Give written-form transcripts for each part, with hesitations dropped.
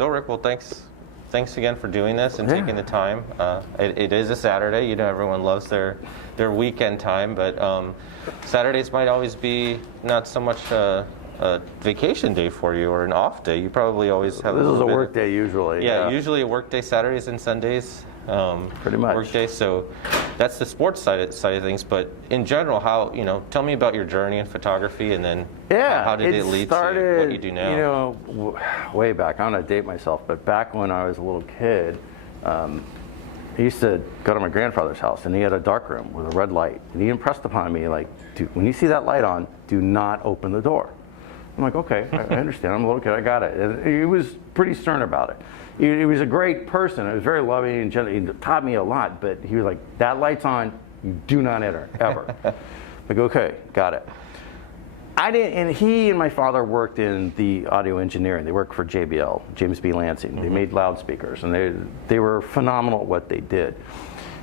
So Rick, well, thanks again for doing this and taking the time. It is a Saturday. You know, everyone loves their weekend time, but Saturdays might always be not so much a vacation day for you or an off day. You probably always have. This is a work day usually. Yeah, usually a work day, Saturdays and Sundays. Pretty much. Work day. So that's the sports side of things. But in general, tell me about your journey in photography, and then how did it lead to what you do now? You know, way back. I'm gonna date myself, but back when I was a little kid, I used to go to my grandfather's house, and he had a dark room with a red light, and he impressed upon me, like, dude, when you see that light on, do not open the door. I'm like, okay, I understand. I'm a little kid. I got it. And he was pretty stern about it. He was a great person. He was very loving and gentle. He taught me a lot, but he was like, that light's on. You do not enter, ever. Like, okay, got it. I didn't, and he and my father worked in the audio engineering. They worked for JBL, James B. Lansing. They made loudspeakers, and they were phenomenal at what they did.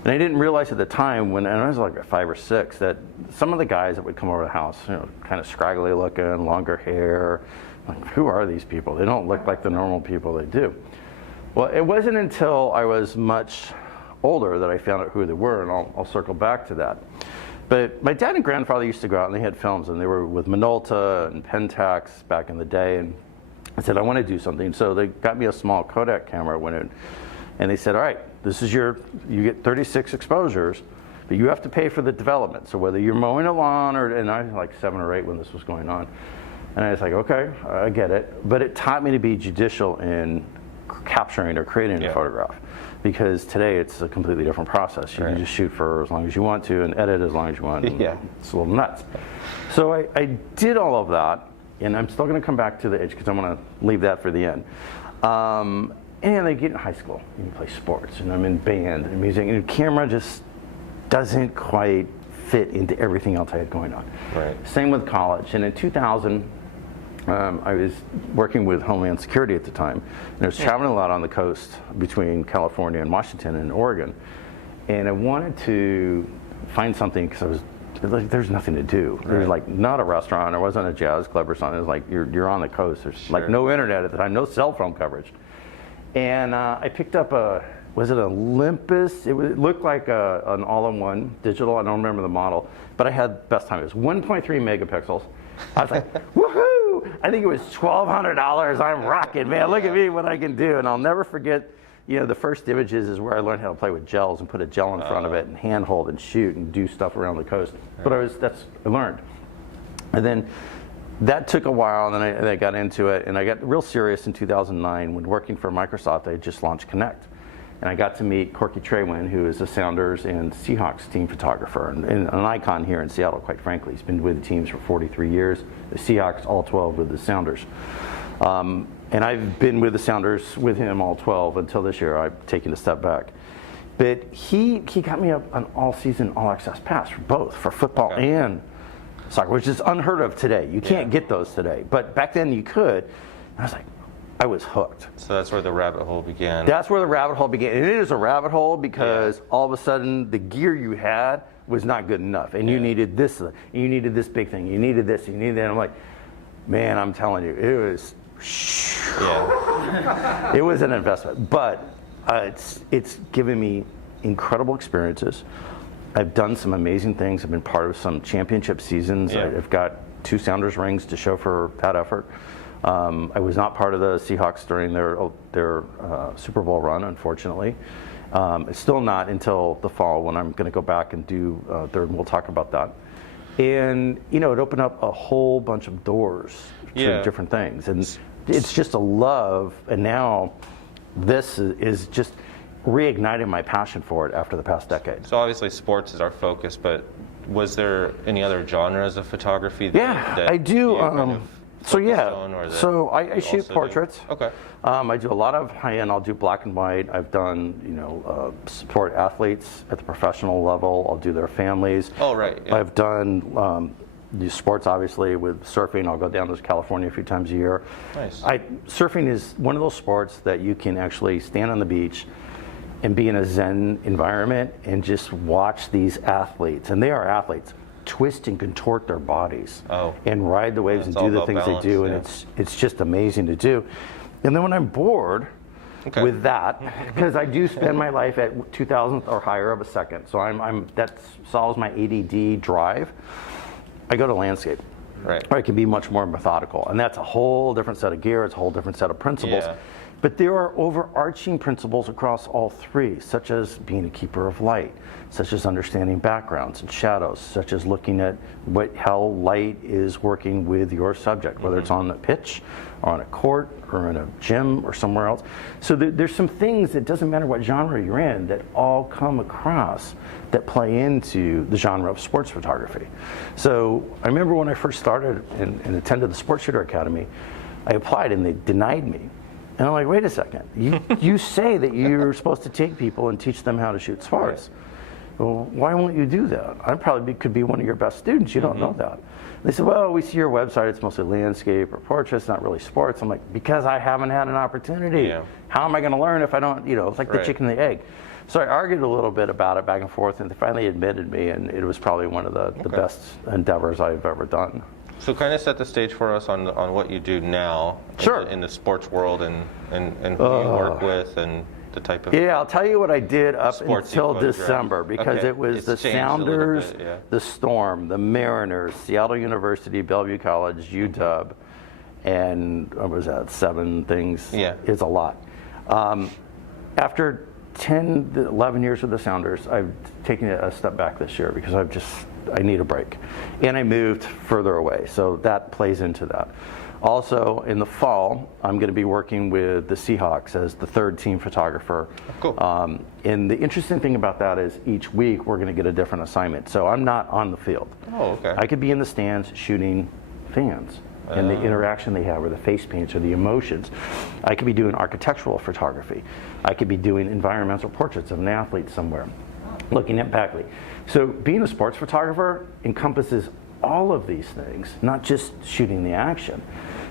And I didn't realize at the time, and I was like 5 or 6, that some of the guys that would come over the house, you know, kind of scraggly looking, longer hair, like, who are these people? They don't look like the normal people they do. Well, it wasn't until I was much older that I found out who they were, and I'll circle back to that. But my dad and grandfather used to go out, and they had films, and they were with Minolta and Pentax back in the day, and I said, I want to do something. So they got me a small Kodak camera, went in, and they said, all right, this is you get 36 exposures, but you have to pay for the development. So whether you're mowing a lawn and I was like 7 or 8 when this was going on. And I was like, okay, I get it. But it taught me to be judicial in capturing or creating a photograph. Because today it's a completely different process. You can just shoot for as long as you want to and edit as long as you want. It's a little nuts. So I did all of that, and I'm still gonna come back to the edge because I wanna leave that for the end. And I get in high school, and you play sports, and I'm in band and music, and the camera just doesn't quite fit into everything else I had going on. Right. Same with college. And in 2000, I was working with Homeland Security at the time, and I was traveling a lot on the coast between California and Washington and Oregon. And I wanted to find something because I was like, there's nothing to do. There's like not a restaurant, there wasn't a jazz club or something. It was like you're on the coast. There's like no internet at the time, no cell phone coverage. And I picked up was it an Olympus? It looked like an all-in-one digital. I don't remember the model, but I had best time. It was 1.3 megapixels. I was like, woohoo! I think it was $1,200. I'm rocking, man. Look at me, what I can do. And I'll never forget, you know, the first images is where I learned how to play with gels and put a gel in front of it and handhold and shoot and do stuff around the coast. But I learned. And then that took a while, and then I got into it, and I got real serious in 2009 when working for Microsoft. I had just launched Connect, and I got to meet Corky Traywin, who is the Sounders and Seahawks team photographer, and an icon here in Seattle, quite frankly. He's been with the teams for 43 years, the Seahawks all 12 with the Sounders. And I've been with the Sounders with him all 12 until this year. I've taken a step back. But he got me an all-season, all-access pass for both, for football and soccer, which is unheard of today. You can't get those today, but back then you could. And I was like, I was hooked. So that's where the rabbit hole began. That's where the rabbit hole began, and it is a rabbit hole because all of a sudden the gear you had was not good enough, and you needed this, and you needed this big thing, you needed this, and you needed that. And I'm like, man, I'm telling you, it was, it was an investment, but it's given me incredible experiences. I've done some amazing things. I've been part of some championship seasons. I've got 2 Sounders rings to show for that effort. I was not part of the Seahawks during their Super Bowl run, unfortunately. It's still not until the fall when I'm going to go back and do and we'll talk about that. And you know, it opened up a whole bunch of doors to different things, and it's just a love. And now this is just reigniting my passion for it after the past decade. So obviously sports is our focus, but was there any other genres of photography that I do. So I shoot portraits. Okay. I do a lot of high-end. I'll do black and white. I've done, you know, support athletes at the professional level. I'll do their families. Oh, right. Yeah. I've done do sports, obviously, with surfing. I'll go down to California a few times a year. Nice. Surfing is one of those sports that you can actually stand on the beach and be in a Zen environment and just watch these athletes, and they are athletes, twist and contort their bodies and ride the waves and do the things they do, and it's just amazing to do. And then when I'm bored with that, Mm-hmm. because I do spend my life at 2,000th or higher of a second, so that solves my ADD drive, I go to landscape. Right. Or I can be much more methodical. And that's a whole different set of gear, it's a whole different set of principles. Yeah. But there are overarching principles across all three, such as being a keeper of light, such as understanding backgrounds and shadows, such as looking at how light is working with your subject, whether it's on the pitch or on a court or in a gym or somewhere else. So there's some things, that doesn't matter what genre you're in, that all come across that play into the genre of sports photography. So I remember when I first started and attended the Sports Shooter Academy, I applied and they denied me. And I'm like, wait a second, you say that you're supposed to take people and teach them how to shoot spars. Well, why won't you do that? I probably could be one of your best students, you don't know that. They said, well, we see your website, it's mostly landscape or portraits, not really sports. I'm like, because I haven't had an opportunity. Yeah. How am I gonna learn if I don't, it's like the chicken and the egg. So I argued a little bit about it back and forth, and they finally admitted me, and it was probably one of the best endeavors I've ever done. So kind of set the stage for us on what you do now in the sports world and who you work with and the type of... Yeah, I'll tell you what I did up until December, because it was the Sounders, the Storm, the Mariners, Seattle University, Bellevue College, UW, and what was that, 7 things? Yeah. It's a lot. After 10, 11 years with the Sounders, I've taken a step back this year because I need a break. And I moved further away, so that plays into that. Also, in the fall, I'm going to be working with the Seahawks as the 3rd team photographer. Cool. And the interesting thing about that is each week we're going to get a different assignment. So I'm not on the field. Oh, okay. I could be in the stands shooting fans and the interaction they have, or the face paints, or the emotions. I could be doing architectural photography. I could be doing environmental portraits of an athlete somewhere, looking at backlight. So being a sports photographer encompasses all of these things, not just shooting the action.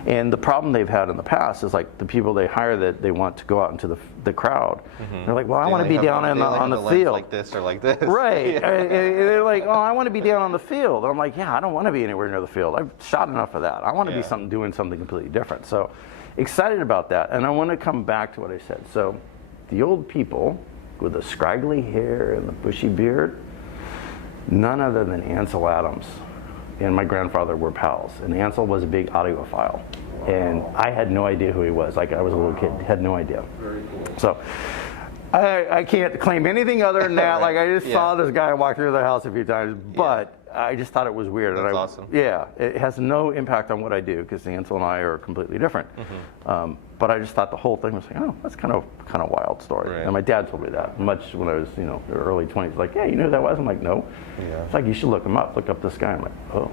And the problem they've had in the past is, like, the people they hire that they want to go out into the crowd. They're like, well, I want to be down on the field. Like this or like this. Right. And they're like, oh, I want to be down on the field. And I'm like, yeah, I don't want to be anywhere near the field. I've shot enough of that. I want to be doing something completely different. So excited about that. And I want to come back to what I said. So the old people with the scraggly hair and the bushy beard, none other than Ansel Adams and my grandfather were pals. And Ansel was a big audiophile. Wow. And I had no idea who he was. Like, I was a little kid, had no idea. Very cool. So I can't claim anything other than that. Like, I just saw this guy walk through the house a few times, but I just thought it was weird. That's awesome. Yeah, it has no impact on what I do, because Ansel and I are completely different. But I just thought the whole thing was like, oh, that's kind of a wild story. Right. And my dad told me that much when I was, in the early 20s. Like, yeah, you know who that was? I'm like, no. Yeah. It's like, you should look him up. Look up this guy. I'm like, oh,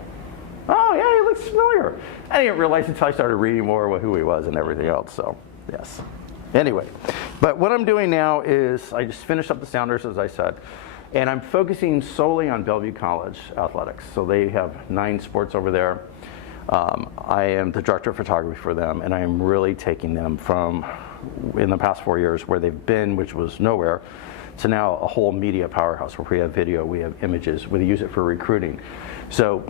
yeah, he looks familiar. I didn't realize until I started reading more about who he was and everything else. So, yes. Anyway, but what I'm doing now is I just finished up the Sounders, as I said, and I'm focusing solely on Bellevue College athletics. So they have 9 sports over there. I am the director of photography for them, and I am really taking them from, in the past 4 years, where they've been, which was nowhere, to now a whole media powerhouse where we have video, we have images, we use it for recruiting. So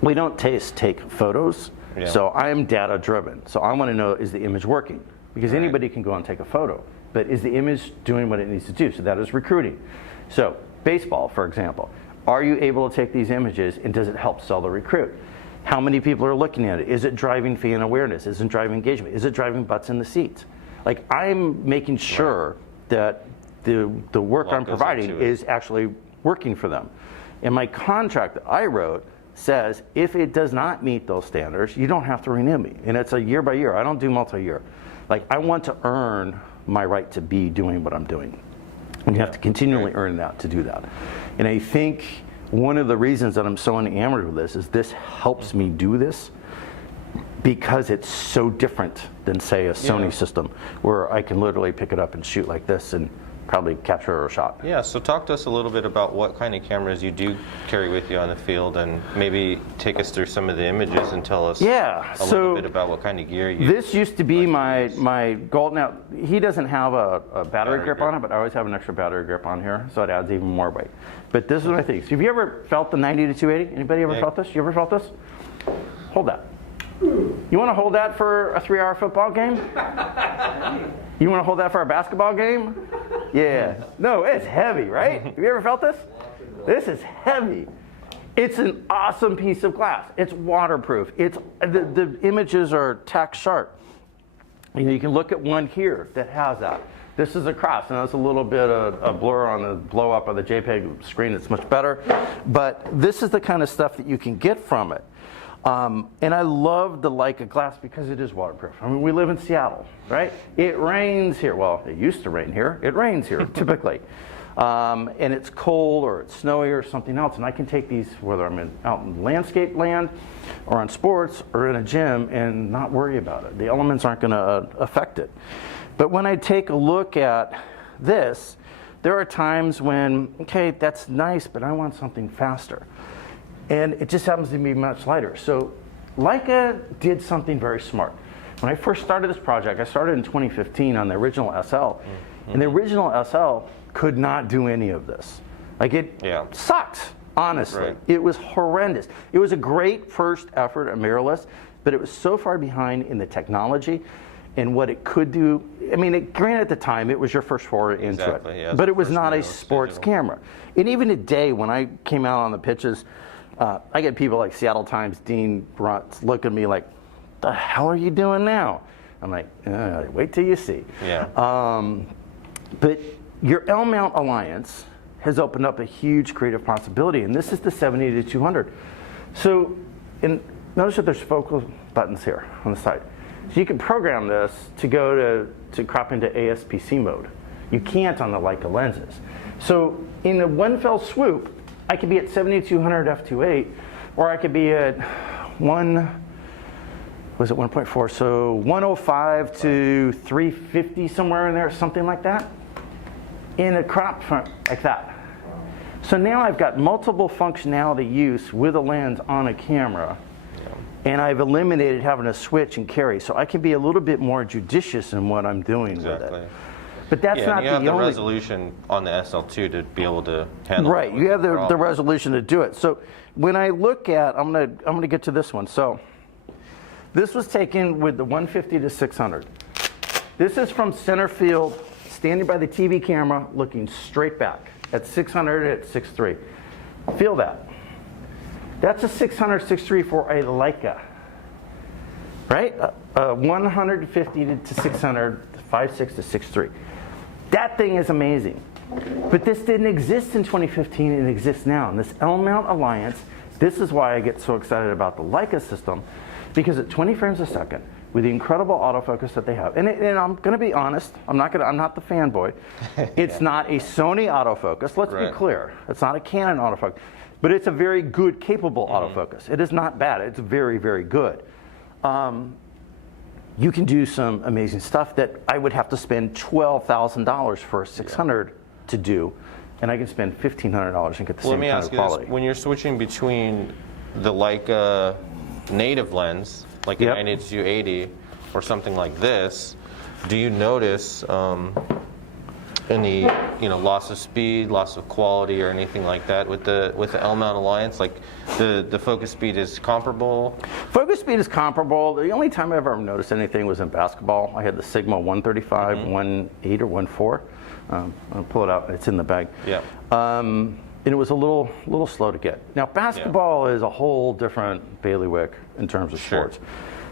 we don't take photos, so I am data driven. So I want to know, is the image working? Because anybody can go and take a photo, but is the image doing what it needs to do? So that is recruiting. So baseball, for example, are you able to take these images, and does it help sell the recruit? How many people are looking at it? Is it driving fan awareness? Is it driving engagement? Is it driving butts in the seats? Like, I'm making sure that the work I'm providing is actually working for them. And my contract that I wrote says, if it does not meet those standards, you don't have to renew me. And it's a year by year. I don't do multi-year. Like, I want to earn my right to be doing what I'm doing. And you have to continually earn that to do that. And I think one of the reasons that I'm so enamored with this is this helps me do this, because it's so different than, say, a Sony system, where I can literally pick it up and shoot like this and probably capture a shot. Yeah, so talk to us a little bit about what kind of cameras you do carry with you on the field, and maybe take us through some of the images and tell us a little bit about what kind of gear you This used to be my gold. Now, he doesn't have a battery grip on it, but I always have an extra battery grip on here, so it adds even more weight. But this is what I think. So have you ever felt the 90 to 280? Anybody ever felt this? You ever felt this? Hold that. You want to hold that for a 3-hour football game? You want to hold that for a basketball game? Yeah. No, it's heavy, right? Have you ever felt this? This is heavy. It's an awesome piece of glass. It's waterproof. It's the images are tack sharp. You know, you can look at one here that has that. This is a cross, and that's a little bit of a blur on the blow up of the JPEG screen. It's much better, but this is the kind of stuff that you can get from it. And I love the Leica glass because it is waterproof. I mean, we live in Seattle, right? It rains here. Well, it used to rain here. It rains here typically. And it's cold or it's snowy or something else. And I can take these, whether I'm out in landscape land or on sports or in a gym, and not worry about it. The elements aren't going to affect it. But when I take a look at this, there are times when, okay, that's nice, but I want something faster. And it just happens to be much lighter. So Leica did something very smart. When I first started this project, I started in 2015 on the original SL. And the original SL could not do any of this. Like it sucked, honestly. Right. It was horrendous. It was a great first effort at mirrorless, but it was so far behind in the technology and what it could do. I mean, granted at the time, it was your first foray into it, yeah, but it was not a sports camera. And even today, when I came out on the pitches, I get people like Seattle Times, Dean Brutz, look at me like, the hell are you doing now? I'm like, wait till you see. Yeah. But your L-mount alliance has opened up a huge creative possibility, and this is the 70-200. So, notice that there's focal buttons here on the side. So you can program this to go to crop into ASPC mode. You can't on the Leica lenses. So in a one fell swoop, I could be at 70-200 f2.8, or I could be at 1.4, so 105 to 350, somewhere in there, something like that, in a crop front like that. So now I've got multiple functionality use with a lens on a camera, and I've eliminated having to switch and carry, so I can be a little bit more judicious in what I'm doing with it. But that's not and you have the only resolution on the SL2 to be able to handle. Right, you have the resolution to do it. So when I look at, I'm gonna get to this one. So this was taken with the 150 to 600. This is from center field, standing by the TV camera, looking straight back at 600 at 6.3. Feel that. That's a 600 6.3 for a Leica, right? 150 to 600, 5.6 to 6.3. That thing is amazing. But this didn't exist in 2015, it exists now. And this L-mount alliance, this is why I get so excited about the Leica system, because at 20 frames a second, with the incredible autofocus that they have, and I'm going to be honest, I'm not the fanboy. It's not a Sony autofocus. Let's be clear. It's not a Canon autofocus, but it's a very good, capable autofocus. It is not bad. It's very, very good. You can do some amazing stuff that I would have to spend $12,000 for a 600 to do, and I can spend $1,500 and get the same kind of quality. Let me ask you this: when you're switching between the Leica native lens, like a 90-280 or something like this, do you notice any loss of speed, loss of quality, or anything like that with the L-mount alliance? Like the focus speed is comparable? Focus speed is comparable. The only time I ever noticed anything was in basketball. I had the Sigma 135, 1.8 or 1.4. I'll pull it out. It's in the bag. Yeah. And it was a little slow to get. Now basketball is a whole different bailiwick in terms of sports.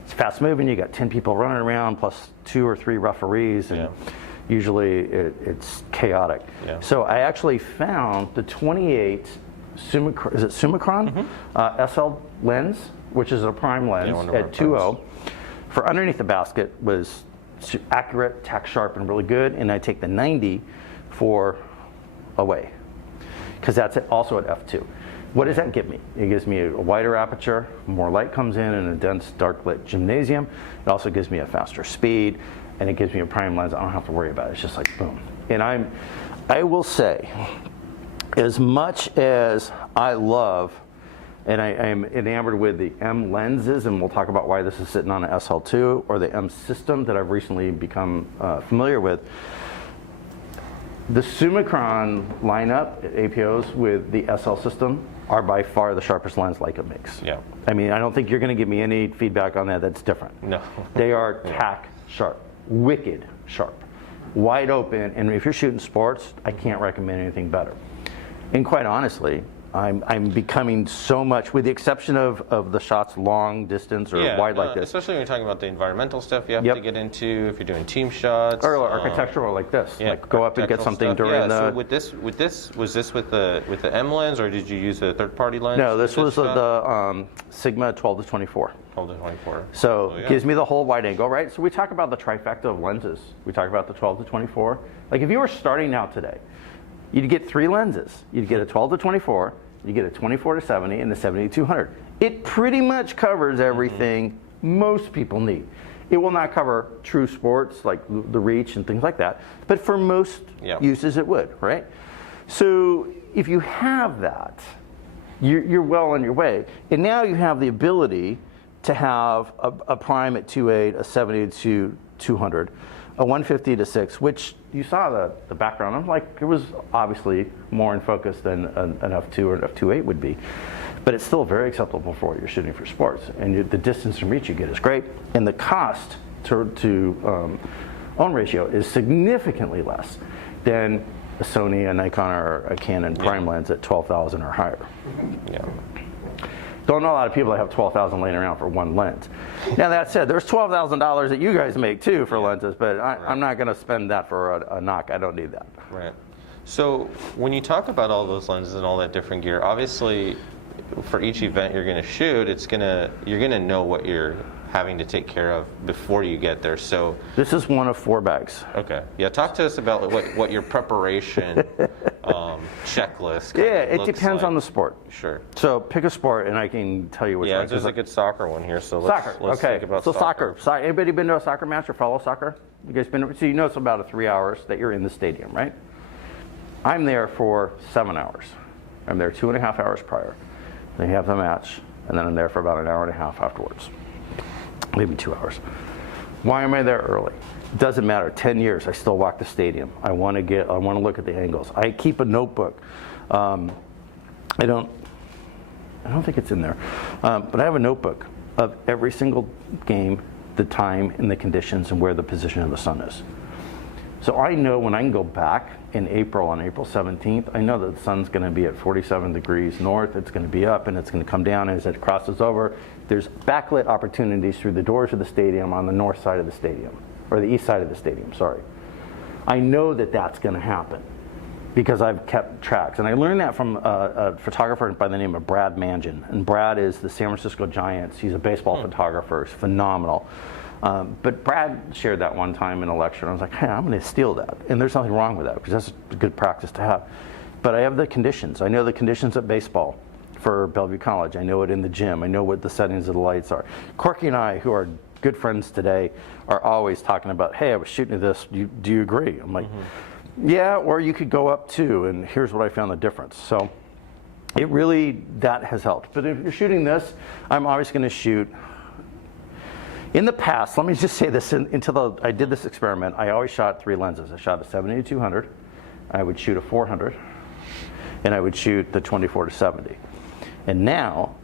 It's fast moving. You got 10 people running around plus 2 or 3 referees, and usually it's chaotic. So I actually found the 28 Summicron SL lens, which is a prime lens at 2.0, for underneath the basket, was accurate, tack sharp, and really good. And I take the 90 for away, because that's also at f2. What does that give me? It gives me a wider aperture, more light comes in a dense, dark lit gymnasium. It also gives me a faster speed, and it gives me a prime lens I don't have to worry about. It's just like boom. And I will say, as much as I love, and I am enamored with the M lenses, and we'll talk about why this is sitting on an SL2, or the M system that I've recently become familiar with, the Summicron lineup at APOs with the SL system are by far the sharpest lens Leica makes. Yeah. I mean, I don't think you're going to give me any feedback on that that's different. No. They are tack sharp, wicked sharp, wide open, and if you're shooting sports, I can't recommend anything better. And quite honestly, I'm becoming so much, with the exception of the shots long distance or wide like this. Especially when you're talking about the environmental stuff you have to get into, if you're doing team shots. Or architectural like this. Yeah, like go up and get something stuff. during the... So was this with the M lens, or did you use a third-party lens? No, this was the Sigma 12 to 24. 12 to 24. So it gives me the whole wide angle, right? So we talk about the trifecta of lenses. We talk about the 12 to 24. Like if you were starting out today, you'd get 3 lenses. You'd get a 12 to 24, you get a 24 to 70, and a 70 to 200. It pretty much covers everything most people need. It will not cover true sports like the reach and things like that, but for most uses it would, right? So if you have that, you're well on your way. And now you have the ability to have a prime at 2.8, a 70 to 200, a 150 to 6, which you saw the background. I'm like, it was obviously more in focus than an f2 or an f2.8 would be. But it's still very acceptable for what you're shooting for sports. And the distance and reach you get is great. And the cost to own ratio is significantly less than a Sony, a Nikon, or a Canon prime lens at 12,000 or higher. Yeah. Don't know a lot of people that have 12,000 laying around for one lens. Now that said, there's $12,000 that you guys make too for lenses, but I'm not going to spend that for a knock. I don't need that. Right. So when you talk about all those lenses and all that different gear, obviously for each event you're going to shoot, you're going to know what you're having to take care of before you get there. So this is one of 4 bags. Okay. Yeah. Talk to us about what your preparation checklist. It depends on the sport. Sure. So pick a sport, and I can tell you which one. Yeah, there's a good soccer one here. So let's think about soccer. Anybody been to a soccer match or follow soccer? You guys been? So you know it's about 3 hours that you're in the stadium, right? I'm there for 7 hours. I'm there 2.5 hours prior. They have the match, and then I'm there for about an hour and a half afterwards. Maybe 2 hours. Why am I there early? It doesn't matter. 10 years, I still walk the stadium. I want to look at the angles. I keep a notebook. I don't think it's in there, but I have a notebook of every single game, the time, and the conditions, and where the position of the sun is. So I know when I can go back in April, on April 17th, I know that the sun's going to be at 47 degrees north, it's going to be up, and it's going to come down as it crosses over. There's backlit opportunities through the doors of the stadium on the north side of the stadium, or the east side of the stadium, sorry. I know that that's going to happen because I've kept tracks. And I learned that from a photographer by the name of Brad Mangian. And Brad is the San Francisco Giants. He's a baseball photographer. He's phenomenal. But Brad shared that one time in a lecture, and I was like, hey, I'm going to steal that. And there's nothing wrong with that, because that's a good practice to have. But I have the conditions. I know the conditions at baseball for Bellevue College. I know it in the gym. I know what the settings of the lights are. Corky and I, who are good friends today, are always talking about, hey, I was shooting this. Do you agree? I'm like, yeah, or you could go up too, and here's what I found the difference. So it really, that has helped. But if you're shooting this, I'm always going to shoot. In the past, let me just say this, until I did this experiment, I always shot 3 lenses. I shot a 70 to 200, I would shoot a 400, and I would shoot the 24 to 70. And now,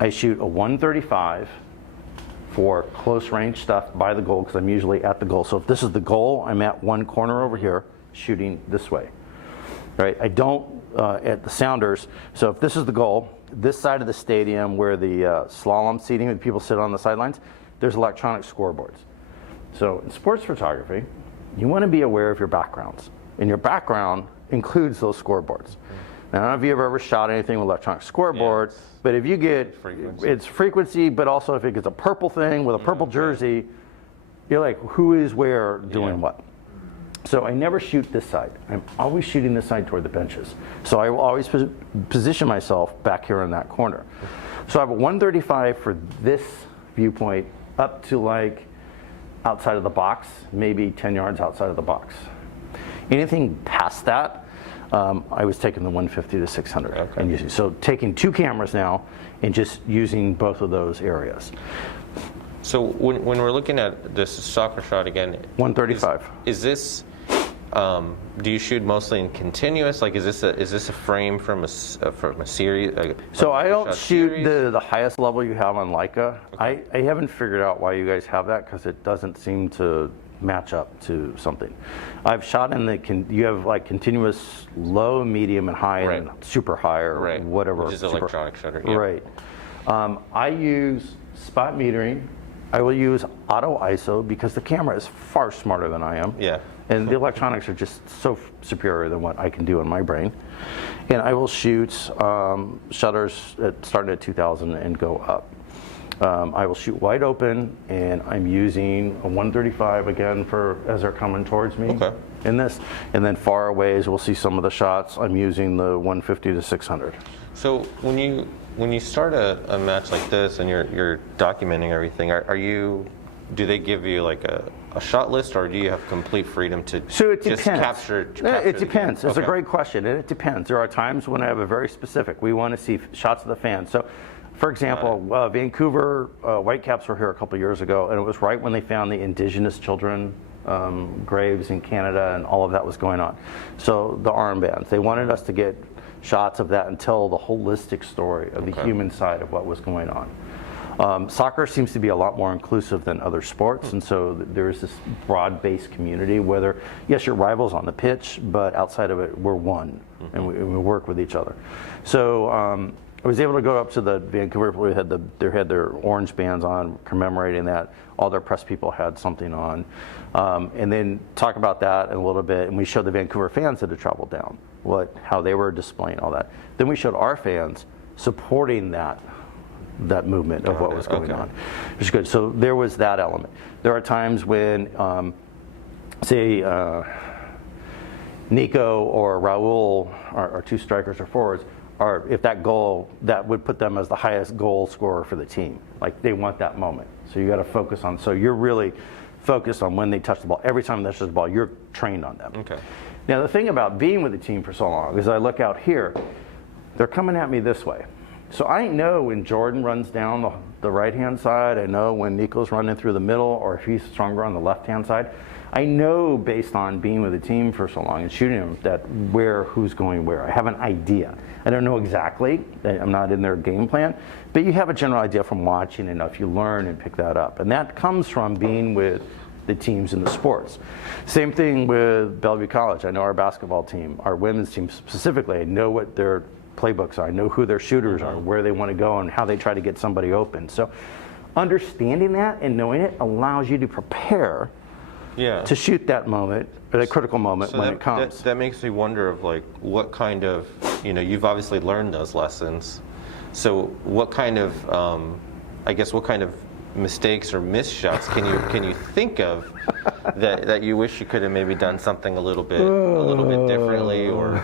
I shoot a 135 for close range stuff by the goal, because I'm usually at the goal. So if this is the goal, I'm at one corner over here, shooting this way. Right? I don't at the sounders. So if this is the goal, this side of the stadium where the slalom seating, when people sit on the sidelines, there's electronic scoreboards. So in sports photography, you want to be aware of your backgrounds. And your background includes those scoreboards. Now, I don't know if you've ever shot anything with electronic scoreboard, but if you get, it's frequency, but also if it gets a purple thing with a purple jersey, you're like, who is where doing what? So I never shoot this side. I'm always shooting this side toward the benches. So I will always position myself back here in that corner. So I have a 135 for this viewpoint up to like outside of the box, maybe 10 yards outside of the box. Anything past that, I was taking the 150 to 600 and using. So taking 2 cameras now and just using both of those areas. So when we're looking at this soccer shot again, 135. Is this Do you shoot mostly in continuous? Like, is this a frame from a series? So I don't shoot the highest level you have on Leica. Okay. I haven't figured out why you guys have that, because it doesn't seem to match up to something. I've shot in you have like continuous low, medium, and high, and super high, or whatever. Which is electronic shutter. Yeah. Right. I use spot metering. I will use auto ISO because the camera is far smarter than I am. Yeah. And the electronics are just so superior than what I can do in my brain. And I will shoot shutters starting at 2000 and go up. I will shoot wide open, and I'm using a 135 again as they're coming towards me in this. And then far away, as we'll see some of the shots, I'm using the 150 to 600. So when you start a match like this and you're documenting everything, do they give you like a shot list, or do you have complete freedom to just capture it depends. It's a great question, and it depends. There are times when I have a very specific, we want to see shots of the fans. So for example, Vancouver Whitecaps were here a couple years ago, and it was right when they found the indigenous children graves in Canada, and all of that was going on. So the armbands, they wanted us to get shots of that and tell the holistic story of the human side of what was going on. Soccer seems to be a lot more inclusive than other sports, and so there's this broad-based community, whether, yes, you're rivals on the pitch, but outside of it, we're one, and we work with each other. So I was able to go up to the Vancouver, they had their orange bands on commemorating that. All their press people had something on. And then talk about that in a little bit, and we showed the Vancouver fans that had traveled down, how they were displaying all that. Then we showed our fans supporting that movement of what was going on, which is good. So there was that element. There are times when, say, Nico or Raul, our two strikers or forwards, if that goal, that would put them as the highest goal scorer for the team. Like, they want that moment. So you got to focus on, so you're really focused on when they touch the ball. Every time they touch the ball, you're trained on them. Okay. Now, the thing about being with the team for so long is I look out here, they're coming at me this way. So I know when Jordan runs down the right-hand side, I know when Nico's running through the middle, or if he's stronger on the left-hand side. I know, based on being with the team for so long and shooting them, that who's going where. I have an idea. I don't know exactly. I'm not in their game plan, but you have a general idea from watching enough. You learn and pick that up, and that comes from being with the teams in the sports. Same thing with Bellevue College. I know our basketball team, our women's team specifically. I know what their playbooks are. I know who their shooters are, where they want to go, and how they try to get somebody open. So understanding that and knowing it allows you to prepare to shoot that moment, or that critical moment when it comes. That makes me wonder of like what kind of, you've obviously learned those lessons. So what kind of, I guess, what kind of mistakes or missed shots can you think of that you wish you could have maybe done something a little bit differently, or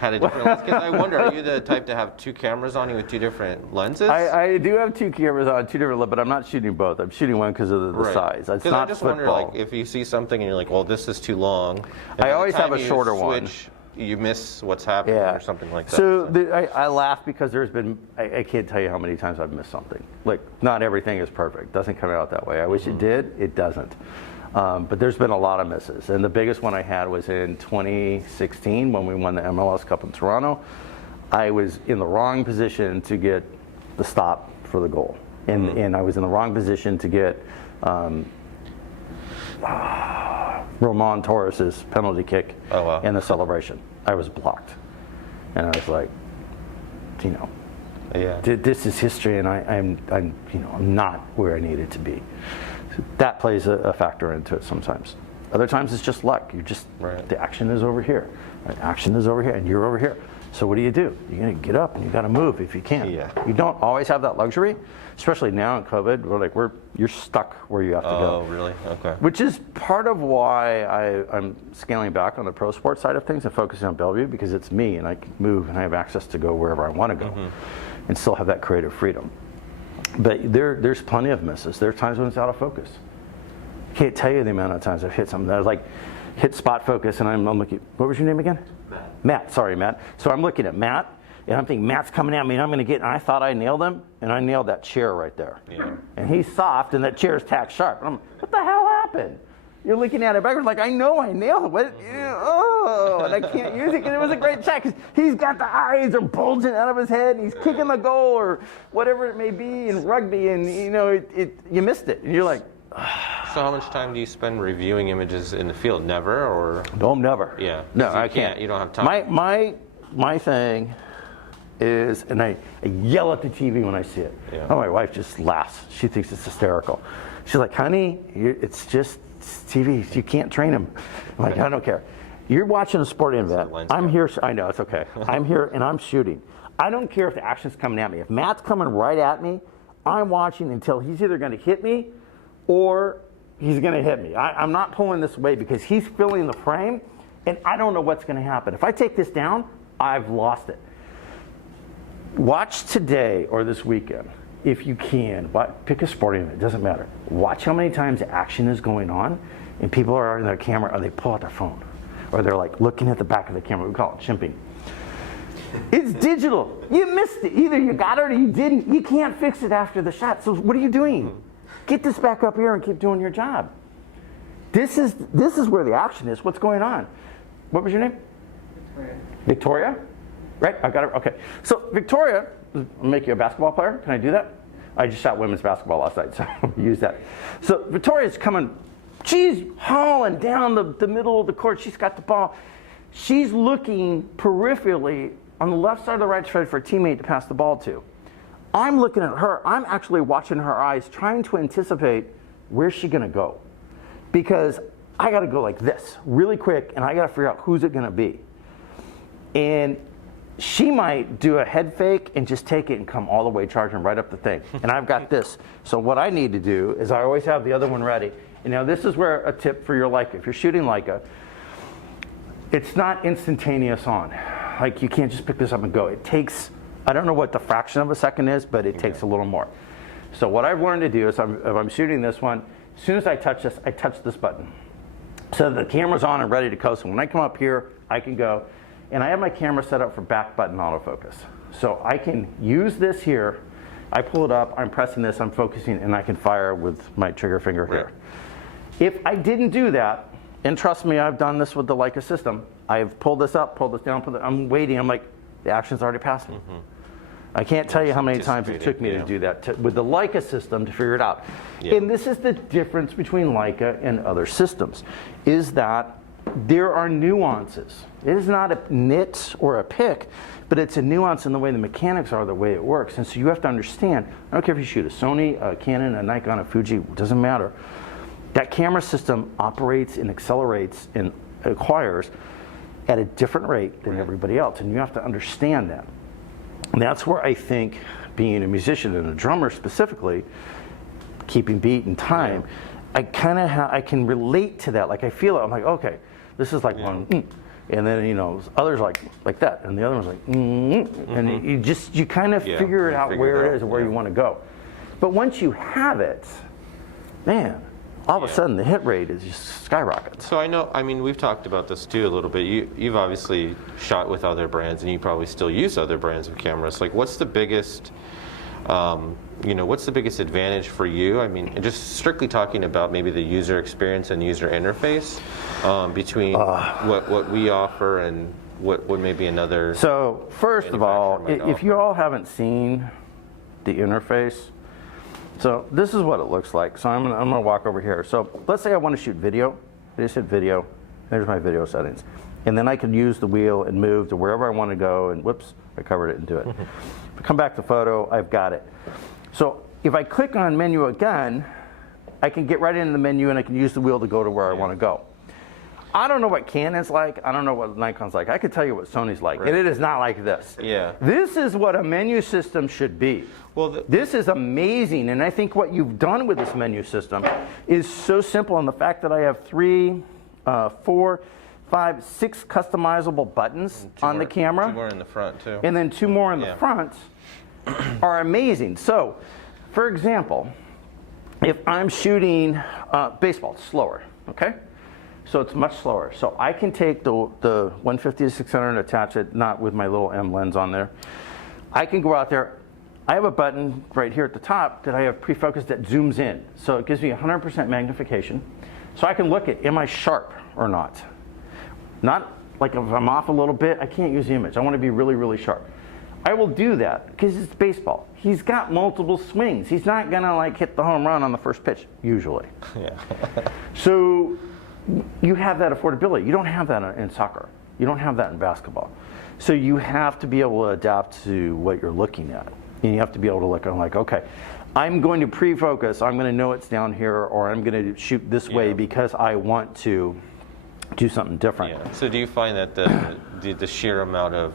had a different lens? Because I wonder, are you the type to have two cameras on you with two different lenses? I do have two cameras on, two different, but I'm not shooting both. I'm shooting one because of the size. It's not I just football. wonder, like, if you see something and you're like, well, this is too long. I always have a shorter one. You miss what's happening or something like that. So I laugh because there's been, I can't tell you how many times I've missed something. Like, not everything is perfect. It doesn't come out that way. I wish it did. It doesn't. But there's been a lot of misses. And the biggest one I had was in 2016 when we won the MLS Cup in Toronto. I was in the wrong position to get the stop for the goal. And I was in the wrong position to get Roman Torres's penalty kick in the celebration. I was blocked. And I was like, this is history, and I'm not where I needed to be. That plays a factor into it sometimes. Other times it's just luck. The action is over here. The action is over here, and you're over here. So what do? You're going to get up and you got to move if you can. You don't always have that luxury, especially now in COVID. You're stuck where you have to go. Oh, really? Okay. Which is part of why I'm scaling back on the pro sports side of things and focusing on Bellevue, because it's me and I can move and I have access to go wherever I want to go and still have that creative freedom. But there's plenty of misses. There are times when it's out of focus. I can't tell you the amount of times I've hit something that I was like, hit spot focus, and I'm looking. What was your name again? Matt. Sorry, Matt. So I'm looking at Matt, and I'm thinking, Matt's coming at me, and I'm going to get, and I thought I nailed him, and I nailed that chair right there. Yeah. And he's soft, and that chair's tacked sharp. And I'm like, what the hell happened? You're looking at it backwards like, I know I nailed it. What? Oh, and I can't use it because it was a great shot. Because he's got the eyes are bulging out of his head, and he's kicking the goal or whatever it may be in rugby, and you know, you missed it, and you're like. So how much time do you spend reviewing images in the field? Never, or? No, never. Yeah. No, I can't. You don't have time. My thing is, and I yell at the TV when I see it. Yeah. Oh, my wife just laughs. She thinks it's hysterical. She's like, honey, it's just TV. You can't train him. I'm like, I don't care. You're watching a sporting event. I'm here. I know, it's okay. I'm here and I'm shooting. I don't care if the action's coming at me. If Matt's coming right at me, I'm watching until he's either going to hit me or he's going to hit me. I'm not pulling this away because he's filling the frame, and I don't know what's going to happen. If I take this down, I've lost it. Watch today or this weekend, if you can. Pick a sporting event, it doesn't matter. Watch how many times action is going on, and people are on their camera, or they pull out their phone, or they're like looking at the back of the camera. We call it chimping. It's digital. You missed it. Either you got it or you didn't. You can't fix it after the shot. So what are you doing? Get this back up here and keep doing your job. This is where the action is. What's going on? What was your name? Victoria. Victoria? Right? I got it. Okay. So Victoria, I'll make you a basketball player. Can I do that? I just shot women's basketball last night, so use that. So Victoria's coming. She's hauling down the middle of the court. She's got the ball. She's looking peripherally on the left side of the right side for a teammate to pass the ball to. I'm looking at her. I'm actually watching her eyes, trying to anticipate where's she going to go. Because I got to go like this really quick, and I got to figure out who's it going to be. And she might do a head fake and just take it and come all the way charging right up the thing. And I've got this. So what I need to do is I always have the other one ready. And now this is where a tip for your Leica. If you're shooting Leica, it's not instantaneous on. Like you can't just pick this up and go. It takes, I don't know what the fraction of a second is, but it takes a little more. So what I've learned to do is if I'm shooting this one, as soon as I touch this, I touch this button. So the camera's on and ready to go. So when I come up here, I can go. And I have my camera set up for back button autofocus. So I can use this here. I pull it up, I'm pressing this, I'm focusing, and I can fire with my trigger finger here. If I didn't do that, and trust me, I've done this with the Leica system. I've pulled this up, pulled this down, I'm waiting. I'm like, the action's already passing. I can't tell you how many times it took me to do that with the Leica system to figure it out. And this is the difference between Leica and other systems, is that there are nuances. It is not a nit or a pick, but it's a nuance in the way the mechanics are, the way it works. And so you have to understand, I don't care if you shoot a Sony, a Canon, a Nikon, a Fuji, it doesn't matter. That camera system operates and accelerates and acquires at a different rate than everybody else, and you have to understand that. And that's where I think being a musician and a drummer specifically, keeping beat and time, I can relate to that. Like I feel it. I'm like, okay, this is like one, and then you know others like that, and the other one's like, and you kind of figure it out where it is and where you want to go. But once you have it, man, all of a sudden the hit rate is just skyrockets. So I mean, we've talked about this too a little bit. You've obviously shot with other brands, and you probably still use other brands of cameras. Like, what's the biggest, what's the biggest advantage for you? I mean, just strictly talking about maybe the user experience and user interface between what we offer and what may be another. So first of all, if you all haven't seen the interface, so this is what it looks like. So I'm gonna walk over here. So let's say I want to shoot video. I just hit video. There's my video settings. And then I can use the wheel and move to wherever I want to go. And whoops, I covered it and do it. If I come back to photo, I've got it. So if I click on menu again, I can get right into the menu and I can use the wheel to go to where I want to go. I don't know what Canon's like. I don't know what Nikon's like. I can tell you what Sony's like, and it is not like this. This is what a menu system should be. Well, this is amazing, and I think what you've done with this menu system is so simple. And the fact that I have 3, 4, 5, 6 customizable buttons on the camera. 2 more in the front too. And then 2 more in the front are amazing. So, for example, if I'm shooting baseball, it's slower, okay? So it's much slower. So I can take the 150 to 600 and attach it, not with my little M lens on there. I can go out there. I have a button right here at the top that I have pre-focused that zooms in. So it gives me 100% magnification. So I can look at, am I sharp or not? Not like if I'm off a little bit, I can't use the image. I want to be really, really sharp. I will do that because it's baseball. He's got multiple swings. He's not going to like hit the home run on the first pitch, usually. Yeah. So you have that affordability. You don't have that in soccer. You don't have that in basketball. So you have to be able to adapt to what you're looking at. And you have to be able to look, I'm like, okay, I'm going to pre-focus. I'm going to know it's down here, or I'm going to shoot this way because I want to do something different. Yeah. So do you find that the sheer amount of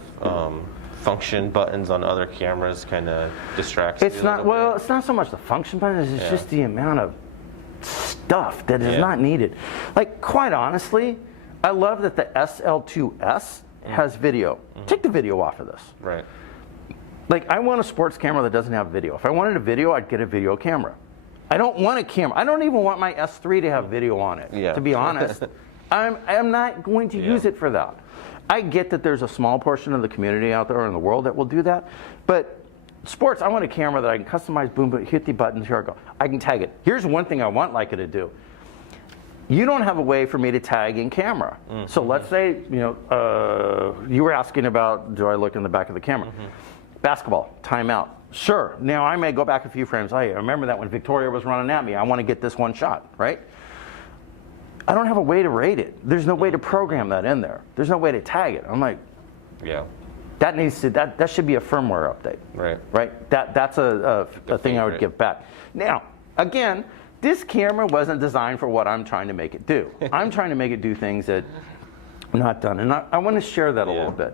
function buttons on other cameras kind of distracts you? It's not, well, it's not so much the function buttons, it's just the amount of stuff that is not needed. Like, quite honestly, I love that the SL2S has video. Take the video off of this. Right. Like, I want a sports camera that doesn't have video. If I wanted a video, I'd get a video camera. I don't want a camera. I don't even want my S3 to have video on it, to be honest. I'm not going to use it for that. I get that there's a small portion of the community out there in the world that will do that, but sports, I want a camera that I can customize, boom, boom, hit the buttons, here I go. I can tag it. Here's one thing I want Leica to do. You don't have a way for me to tag in camera. So let's say, you were asking about, do I look in the back of the camera? Basketball, timeout. Sure, now I may go back a few frames. I remember that when Victoria was running at me, I want to get this one shot, right? I don't have a way to rate it. There's no way to program that in there. There's no way to tag it. I'm like, that needs to, that should be a firmware update. Right? That's a thing I would give back. Now, again, this camera wasn't designed for what I'm trying to make it do. I'm trying to make it do things that are not done. And I want to share that a little bit.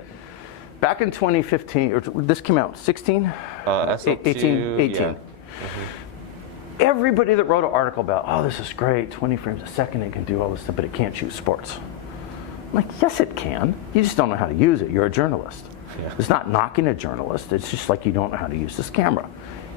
Back in 2015, or this came out 16? SL2, 18. Everybody that wrote an article about, oh, this is great, 20 frames a second, it can do all this stuff, but it can't shoot sports. I'm like, yes, it can. You just don't know how to use it. You're a journalist. It's not knocking a journalist. It's just like you don't know how to use this camera.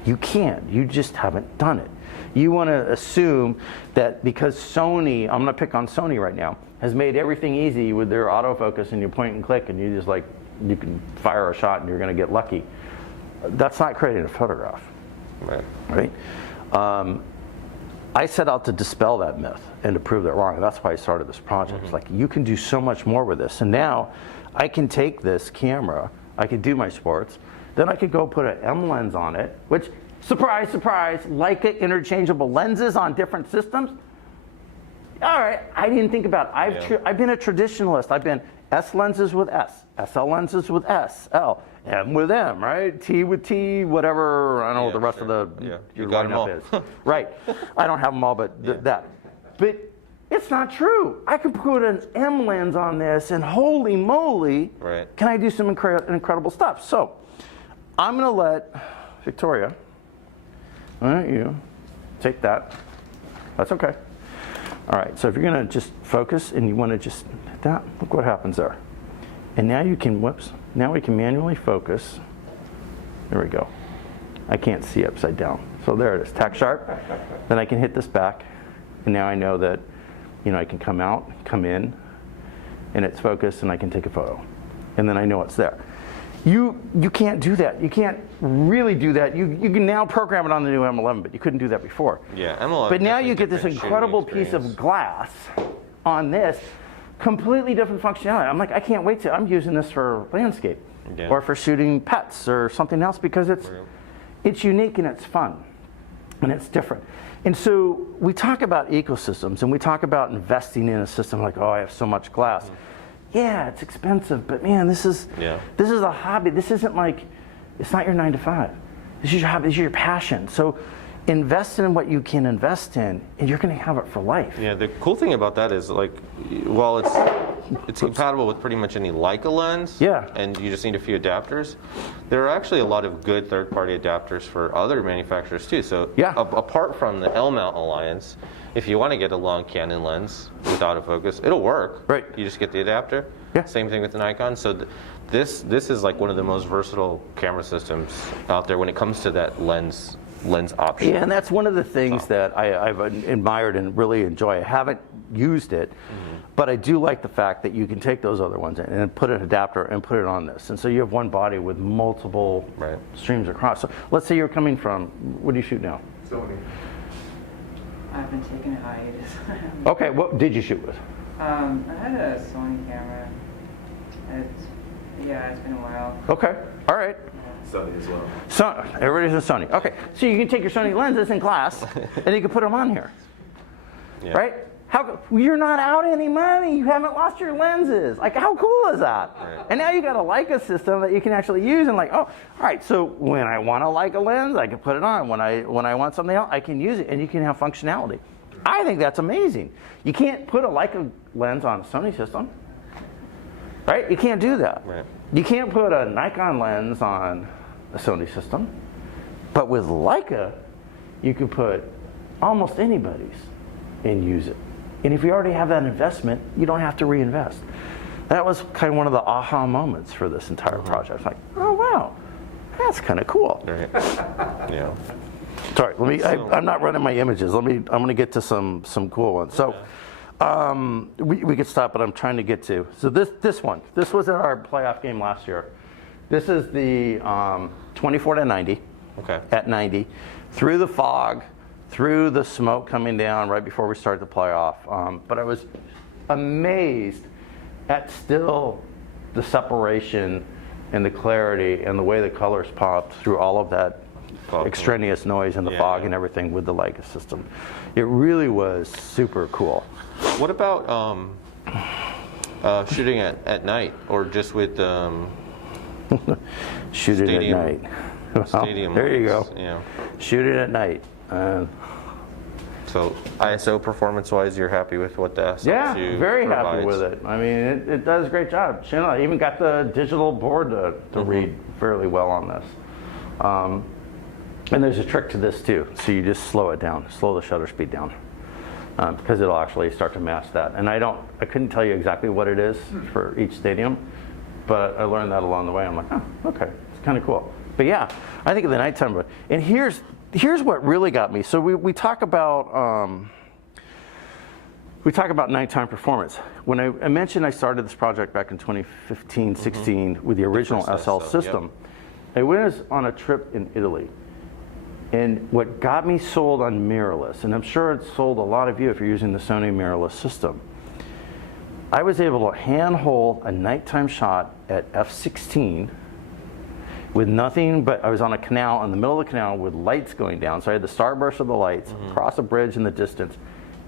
You can. You just haven't done it. You want to assume that because Sony, I'm going to pick on Sony right now, has made everything easy with their autofocus and you point and click and you just like, you can fire a shot and you're going to get lucky. That's not creating a photograph. Right? I set out to dispel that myth and to prove that wrong. And that's why I started this project. It's like, you can do so much more with this. And now I can take this camera, I can do my sports, then I could go put an M lens on it, which, surprise, surprise, Leica interchangeable lenses on different systems. All right, I didn't think about it. I've been a traditionalist. I've been S lenses with S, SL lenses with S, L, M with M, right? T with T, whatever. I don't know what the rest of the you got them all. is. Right. I don't have them all, but that. But it's not true. I can put an M lens on this, and holy moly, can I do some incredible stuff? So I'm going to let Victoria, all right, you take that. That's okay. All right, so if you're going to just focus and you want to just hit that, look what happens there. And now you can, now we can manually focus. There we go. I can't see upside down. So there it is, tack sharp. Then I can hit this back, and now I know that, I can come out, come in, and it's focused, and I can take a photo. And then I know it's there. You can't do that. You can't really do that. You can now program it on the new M11, but you couldn't do that before. Yeah, M11. But now you get this incredible piece of glass on this, completely different functionality. I'm like, I can't wait I'm using this for landscape or for shooting pets or something else because it's unique and it's fun and it's different. And so we talk about ecosystems and we talk about investing in a system like, oh, I have so much glass. Yeah, it's expensive, but man, this is a hobby. This isn't like, it's not your 9 to 5. This is your hobby, this is your passion. So invest in what you can invest in, and you're going to have it for life. Yeah, the cool thing about that is, like, while it's compatible with pretty much any Leica lens, and you just need a few adapters, there are actually a lot of good third-party adapters for other manufacturers too. So apart from the L-mount alliance, if you want to get a long Canon lens with autofocus, it'll work. Right. You just get the adapter. Yeah. Same thing with the Nikon. So this is like one of the most versatile camera systems out there when it comes to that lens option. Yeah, and that's one of the things that I've admired and really enjoy. I haven't used it, But I do like the fact that you can take those other ones and put an adapter and put it on this. And so you have one body with multiple streams across. So let's say you're coming from, what do you shoot now? Sony. I've been taking a hiatus. Okay, what did you shoot with? I had a Sony camera. It's been a while. Okay, all right. Sony as well. So, everybody's a Sony. Okay, so you can take your Sony lenses in class and you can put them on here, right? You're not out any money. You haven't lost your lenses. Like, how cool is that? Right. And now you got a Leica system that you can actually use and like, oh, all right. So when I want a Leica lens, I can put it on. When I want something else, I can use it, and you can have functionality. I think that's amazing. You can't put a Leica lens on a Sony system, right? You can't do that. Right. You can't put a Nikon lens on a Sony system, but with Leica, you can put almost anybody's and use it. And if you already have that investment, you don't have to reinvest. That was kind of one of the aha moments for this entire project. Like, oh wow, that's kind of cool. Right. Yeah. Sorry, I'm not running my images. I'm going to get to some cool ones. So, we could stop, but I'm trying to get to. So this one, this was at our playoff game last year. This is the 24-90. Okay. At 90, through the fog, through the smoke coming down right before we started the playoff. But I was amazed at still the separation and the clarity and the way the colors popped through all of that extraneous noise and the fog and everything with the Leica system. It really was super cool. What about shooting at night, or just with shoot it at night? Stadium there you go. lights, yeah. Shoot it at night. So ISO performance-wise, you're happy with what the SL2 Yeah, very provides? happy with it. I mean, it does a great job. I even got the digital board to read fairly well on this. And there's a trick to this too. So you just slow it down, slow the shutter speed down, because it'll actually start to match that. And I couldn't tell you exactly what it is for each stadium, but I learned that along the way. I'm like, oh, okay, it's kind of cool. But yeah, I think of the nighttime. And here's what really got me. So we talk about nighttime performance. When I mentioned I started this project back in 2015, 16 with the original SL system, I went on a trip in Italy. And what got me sold on mirrorless, and I'm sure it sold a lot of you if you're using the Sony mirrorless system, I was able to handhold a nighttime shot at f/16 with nothing but, I was on a canal, in the middle of the canal with lights going down. So I had the starburst of the lights across a bridge in the distance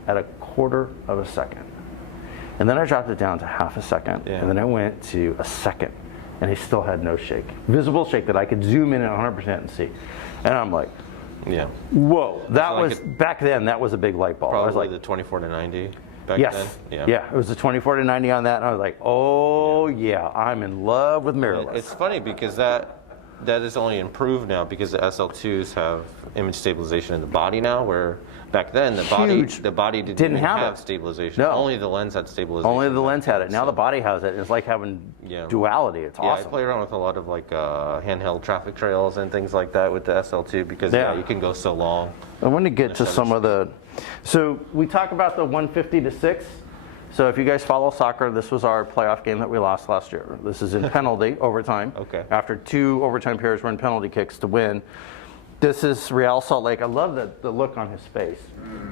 at 1/4 of a second. And then I dropped it down to 1/2 a second. And then I went to a second. And I still had no shake. Visible shake that I could zoom in at 100% and see. And I'm like, whoa. That was, back then, that was a big light bulb. Probably I was like, the 24-90 back then? Yeah, it was the 24-90 on that. And I was like, oh yeah, I'm in love with mirrorless. It's funny because that is only improved now because the SL2s have image stabilization in the body now, where back then the body didn't have stabilization. No. Only the lens had stabilization. Only the lens had it. Now the body has it. It's like having duality. It's awesome. I play around with a lot of like handheld traffic trails and things like that with the SL2 because you can go so long. I want to get to some of the. So we talk about the 150-6. So if you guys follow soccer, this was our playoff game that we lost last year. This is in penalty, overtime. Okay. After 2 overtime periods, we're in penalty kicks to win. This is Real Salt Lake. I love the look on his face.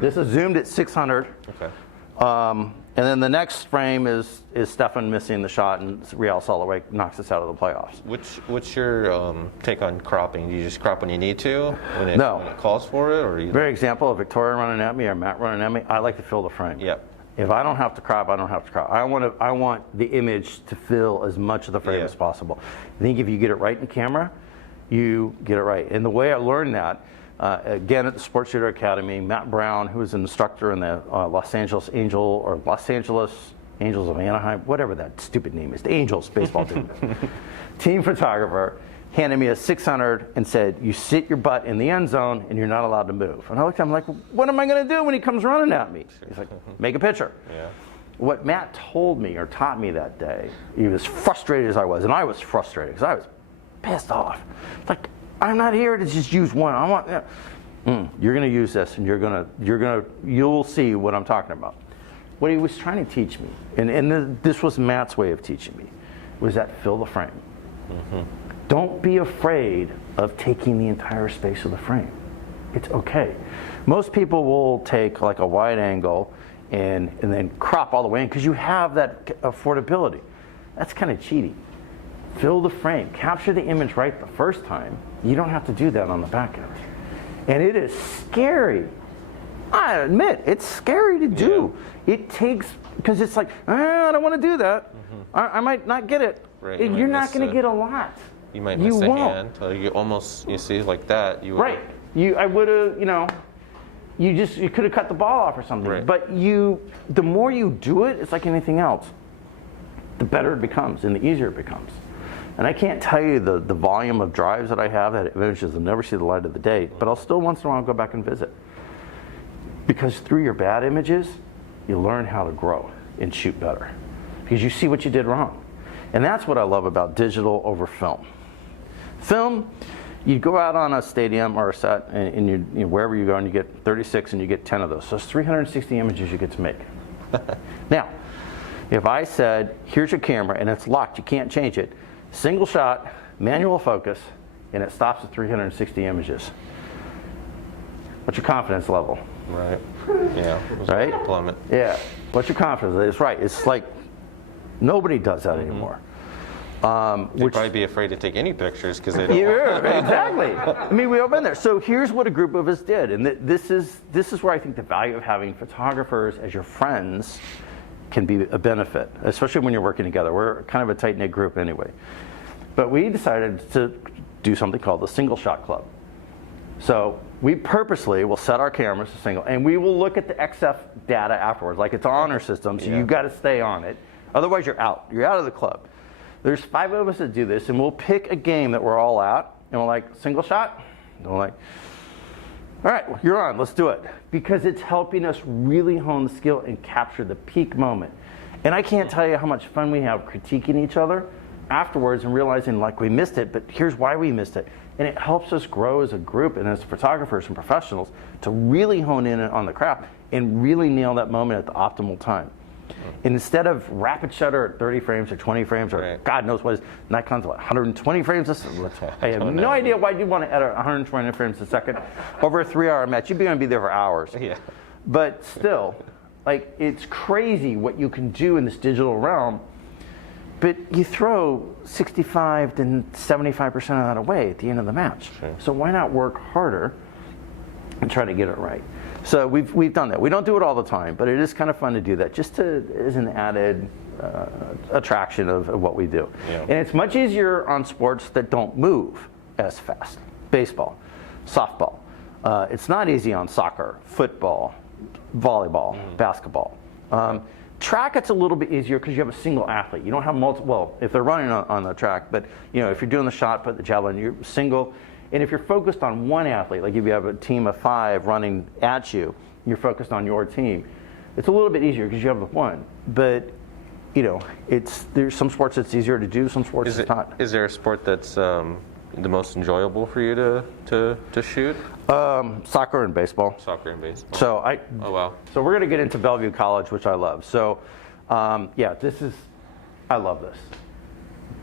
This is zoomed at 600. Okay. And then the next frame is Stefan missing the shot, and Real Salt Lake knocks us out of the playoffs. What's your take on cropping? Do you just crop when you need to, when it calls for it, or Very example of Victoria running at me or Matt running at me. I like to fill the frame. Yep. If I don't have to crop, I don't have to crop. I want the image to fill as much of the frame as possible. I think if you get it right in camera, you get it right. And the way I learned that, again at the Sports Shooter Academy, Matt Brown, who was an instructor in the Los Angeles Angels of Anaheim, whatever that stupid name is, the Angels baseball team, team photographer, handed me a 600 and said, you sit your butt in the end zone and you're not allowed to move. And I looked at him like, what am I going to do when he comes running at me? He's like, make a picture. Yeah. What Matt told me or taught me that day, he was frustrated as I was, and I was frustrated because I was pissed off. Like, I'm not here to just use one. I want, you're going to use this, and you'll see what I'm talking about. what he was trying to teach me, and this was Matt's way of teaching me, was that fill the frame. Don't be afraid of taking the entire space of the frame. It's okay. Most people will take like a wide angle and then crop all the way in because you have that affordability. That's kind of cheating. Fill the frame. Capture the image right the first time. You don't have to do that on the back end. And it is scary. I admit, it's scary to do. Yeah. It takes, because it's like, I don't want to do that. I might not get it. Right, You're not going to get a lot. You might miss a hand. You almost, you see, like that. You right. I would have, you could have cut the ball off or something. Right. But the more you do it, it's like anything else. The better it becomes and the easier it becomes. And I can't tell you the volume of drives that I have that images will never see the light of the day, but I'll still once in a while go back and visit. Because through your bad images, you learn how to grow and shoot better. Because you see what you did wrong. And that's what I love about digital over film. Film, you go out on a stadium or a set, and wherever you go, and you get 36 and you get 10 of those. So it's 360 images you get to make. Now, if I said, here's your camera, and it's locked, you can't change it, single shot, manual focus, and it stops at 360 images. What's your confidence level? Right. Yeah. Right? Plummet. Yeah. What's your confidence? It's right. It's like nobody does that anymore. They'd probably be afraid to take any pictures because they don't. Yeah, exactly. I mean, we all been there. So here's what a group of us did, and this is where I think the value of having photographers as your friends can be a benefit, especially when you're working together. We're kind of a tight-knit group anyway. But we decided to do something called the Single Shot Club. So we purposely will set our cameras to single, and we will look at the XF data afterwards. Like, it's on our system, so you've got to stay on it. Otherwise, you're out. You're out of the club. There's 5 of us that do this, and we'll pick a game that we're all at, and we're like, single shot? And we're like, all right, well, you're on, let's do it. Because it's helping us really hone the skill and capture the peak moment. And I can't tell you how much fun we have critiquing each other afterwards and realizing, like, we missed it, but here's why we missed it. And it helps us grow as a group and as photographers and professionals to really hone in on the craft and really nail that moment at the optimal time. And instead of rapid shutter at 30 frames or 20 frames or God knows what is, Nikon's what, 120 frames? I have no idea why you'd want to edit 120 frames a second over a 3-hour match. You'd be going to be there for hours. Yeah. But still, like, it's crazy what you can do in this digital realm. But you throw 65 to 75% of that away at the end of the match. Sure. So why not work harder and try to get it right? So we've done that. We don't do it all the time, but it is kind of fun to do that, just as an added attraction of what we do. Yeah. And it's much easier on sports that don't move as fast. Baseball, softball. It's not easy on soccer, football, volleyball, basketball. Track, it's a little bit easier because you have a single athlete. You don't have multiple, well, if they're running on the track, but if you're doing the shot put, the javelin, you're single. And if you're focused on one athlete, like if you have a team of 5 running at you, you're focused on your team, it's a little bit easier because you have the one. But there's some sports it's easier to do, some sports it's not. Is there a sport that's the most enjoyable for you to shoot? Soccer and baseball. Soccer and baseball. So Oh wow. So we're going to get into Bellevue College, which I love. So I love this.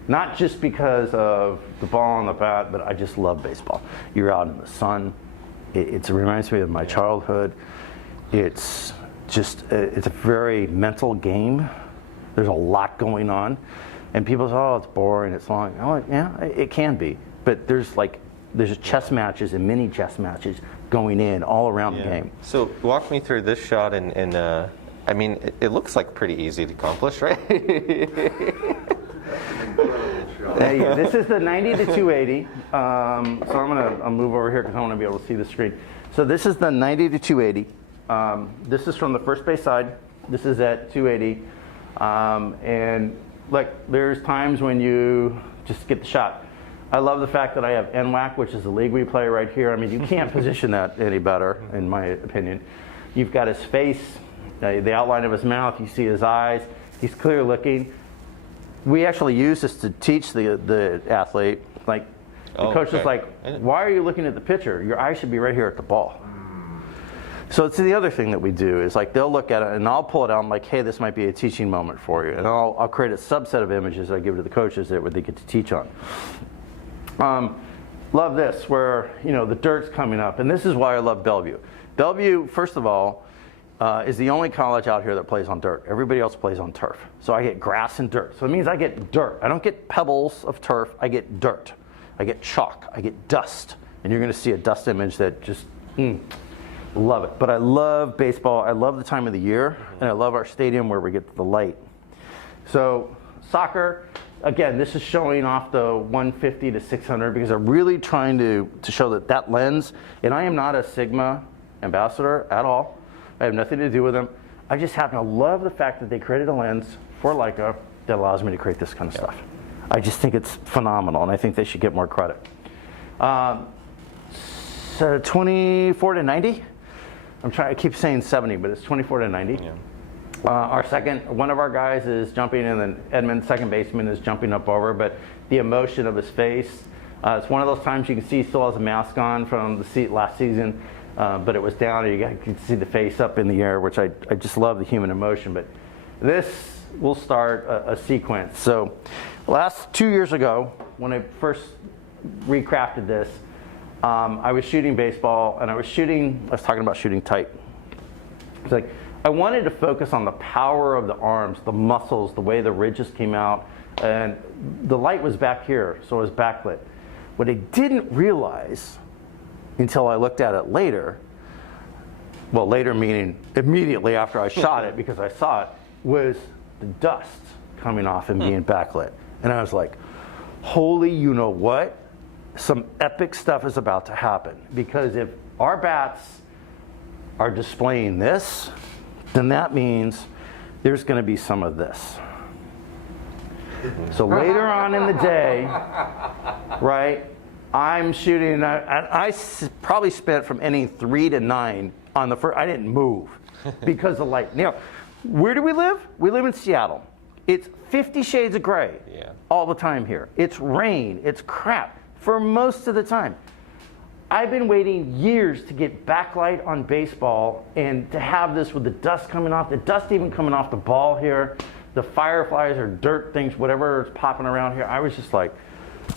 Not just because of the ball and the bat, but I just love baseball. You're out in the sun. It reminds me of my childhood. It's a very mental game. There's a lot going on. And people say, oh, it's boring, it's long. Oh, yeah, it can be. But there's chess matches and mini chess matches going in all around the game. So walk me through this shot, and I mean, it looks like pretty easy to accomplish, right? This is the 90 to 280. So I'll move over here because I want to be able to see the screen. So this is the 90 to 280. This is from the first base side. This is at 280. And like, there's times when you just get the shot. I love the fact that I have NWAC, which is the league we play right here. I mean, you can't position that any better, in my opinion. You've got his face, the outline of his mouth. You see his eyes. He's clear looking. We actually use this to teach the athlete. Like, the coach is like, why are you looking at the pitcher? Your eyes should be right here at the ball. So it's the other thing that we do is like they'll look at it and I'll pull it out. I'm like, hey, this might be a teaching moment for you, and I'll create a subset of images that I give to the coaches that they get to teach on. Love this, where the dirt's coming up, and this is why I love Bellevue. Bellevue, first of all, is the only college out here that plays on dirt. Everybody else plays on turf. So I get grass and dirt. So it means I get dirt. I don't get pebbles of turf. I get dirt. I get chalk. I get dust. And you're going to see a dust image that just, love it. But I love baseball. I love the time of the year. And I love our stadium where we get the light. So soccer, again, this is showing off the 150 to 600 because I'm really trying to show that lens. And I am not a Sigma ambassador at all. I have nothing to do with them. I just happen to love the fact that they created a lens for Leica that allows me to create this kind of stuff. I just think it's phenomenal, and I think they should get more credit. So 24 to 90. I keep saying 70, but it's 24 to 90. Yeah. One of our guys is jumping, and then Edmund, second baseman, is jumping up over. But the emotion of his face, it's one of those times you can see he still has a mask on from the last season. But it was down, and you can see the face up in the air, which I just love the human emotion. But this will start a sequence. So last 2 years ago, when I first recrafted this, I was shooting baseball, and I was talking about shooting tight. It's like, I wanted to focus on the power of the arms, the muscles, the way the ridges came out, and the light was back here, so it was backlit. What I didn't realize until I looked at it later, well, later meaning immediately after I shot it, because I saw it, was the dust coming off and being backlit. And I was like, holy, you know what? Some epic stuff is about to happen. Because if our bats are displaying this, then that means there's going to be some of this. So later on in the day, right, I'm shooting, I probably spent from inning 3 to 9 on the first. I didn't move because of light. Now, where do we live? We live in Seattle. It's 50 shades of gray all the time here. It's rain. It's crap for most of the time. I've been waiting years to get backlight on baseball and to have this with the dust coming off, the dust even coming off the ball here, the fireflies or dirt things, whatever is popping around here. I was just like,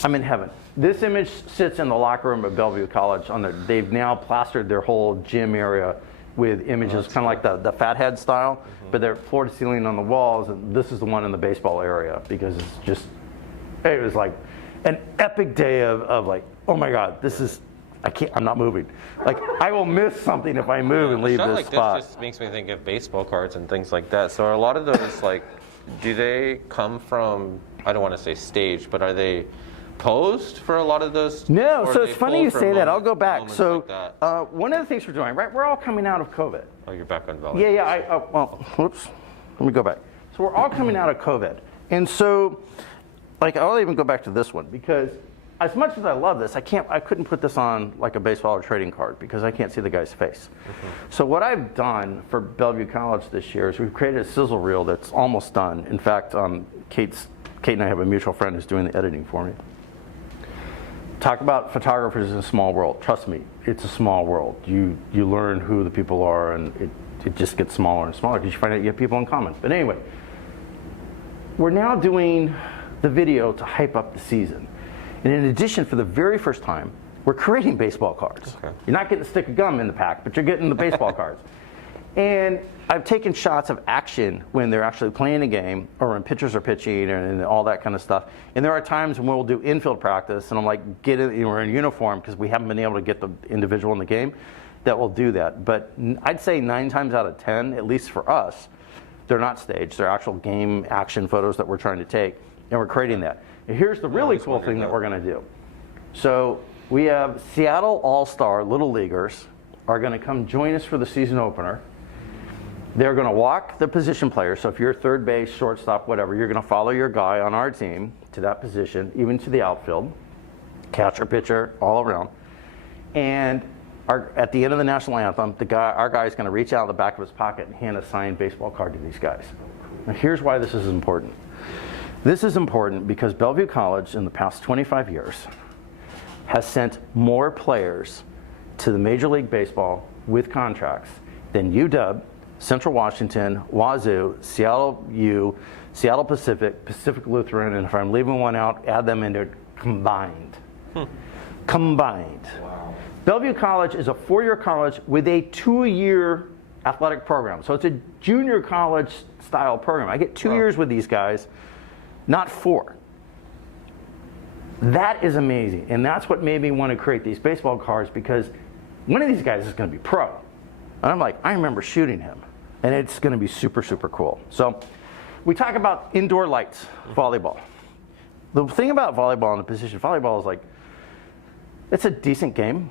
I'm in heaven. This image sits in the locker room at Bellevue College. They've now plastered their whole gym area with images, kind of like the fathead style, but they're floor to ceiling on the walls, and this is the one in the baseball area because it's just, it was like an epic day of like, oh my God, this is, I'm not moving. Like, I will miss something if I move and leave this spot. This just makes me think of baseball cards and things like that. So are a lot of those, like, do they come from, I don't want to say staged, but are they posed for a lot of those? No, so it's funny you say that. I'll go back. So one of the things we're doing, right, we're all coming out of COVID. Oh, you're back on Valley. Yeah, whoops. Let me go back. So we're all coming out of COVID. And so, like, I'll even go back to this one because as much as I love this, I couldn't put this on like a baseball or trading card because I can't see the guy's face. So what I've done for Bellevue College this year is we've created a sizzle reel that's almost done. In fact, Kate and I have a mutual friend who's doing the editing for me. Talk about photographers in a small world. Trust me, it's a small world. You learn who the people are, and it just gets smaller and smaller because you find out you have people in common. But anyway, we're now doing the video to hype up the season. And in addition, for the very first time, we're creating baseball cards. Okay. You're not getting a stick of gum in the pack, but you're getting the baseball cards. And I've taken shots of action when they're actually playing a game or when pitchers are pitching and all that kind of stuff. And there are times when we'll do infield practice and I'm like, we're in uniform because we haven't been able to get the individual in the game that will do that. But I'd say 9 times out of 10, at least for us, they're not staged. They're actual game action photos that we're trying to take, and we're creating that. And here's the really cool thing that we're going to do. So we have Seattle All-Star Little Leaguers are going to come join us for the season opener. They're going to walk the position players. So if you're third base, shortstop, whatever, you're going to follow your guy on our team to that position, even to the outfield, catcher, pitcher, all around. And at the end of the national anthem, our guy is going to reach out of the back of his pocket and hand a signed baseball card to these guys. Now here's why this is important. This is important because Bellevue College in the past 25 years has sent more players to the Major League Baseball with contracts then UW, Central Washington, Wazoo, Seattle U, Seattle Pacific, Pacific Lutheran, and if I'm leaving one out, add them into it combined. Combined. Wow. Bellevue College is a 4-year college with a 2-year athletic program. So it's a junior college style program. I get 2 years with these guys, not 4. That is amazing. And that's what made me want to create these baseball cards, because one of these guys is going to be pro. And I'm like, I remember shooting him. And it's going to be super, super cool. So we talk about indoor lights, volleyball. The thing about volleyball and the position volleyball is like, it's a decent game.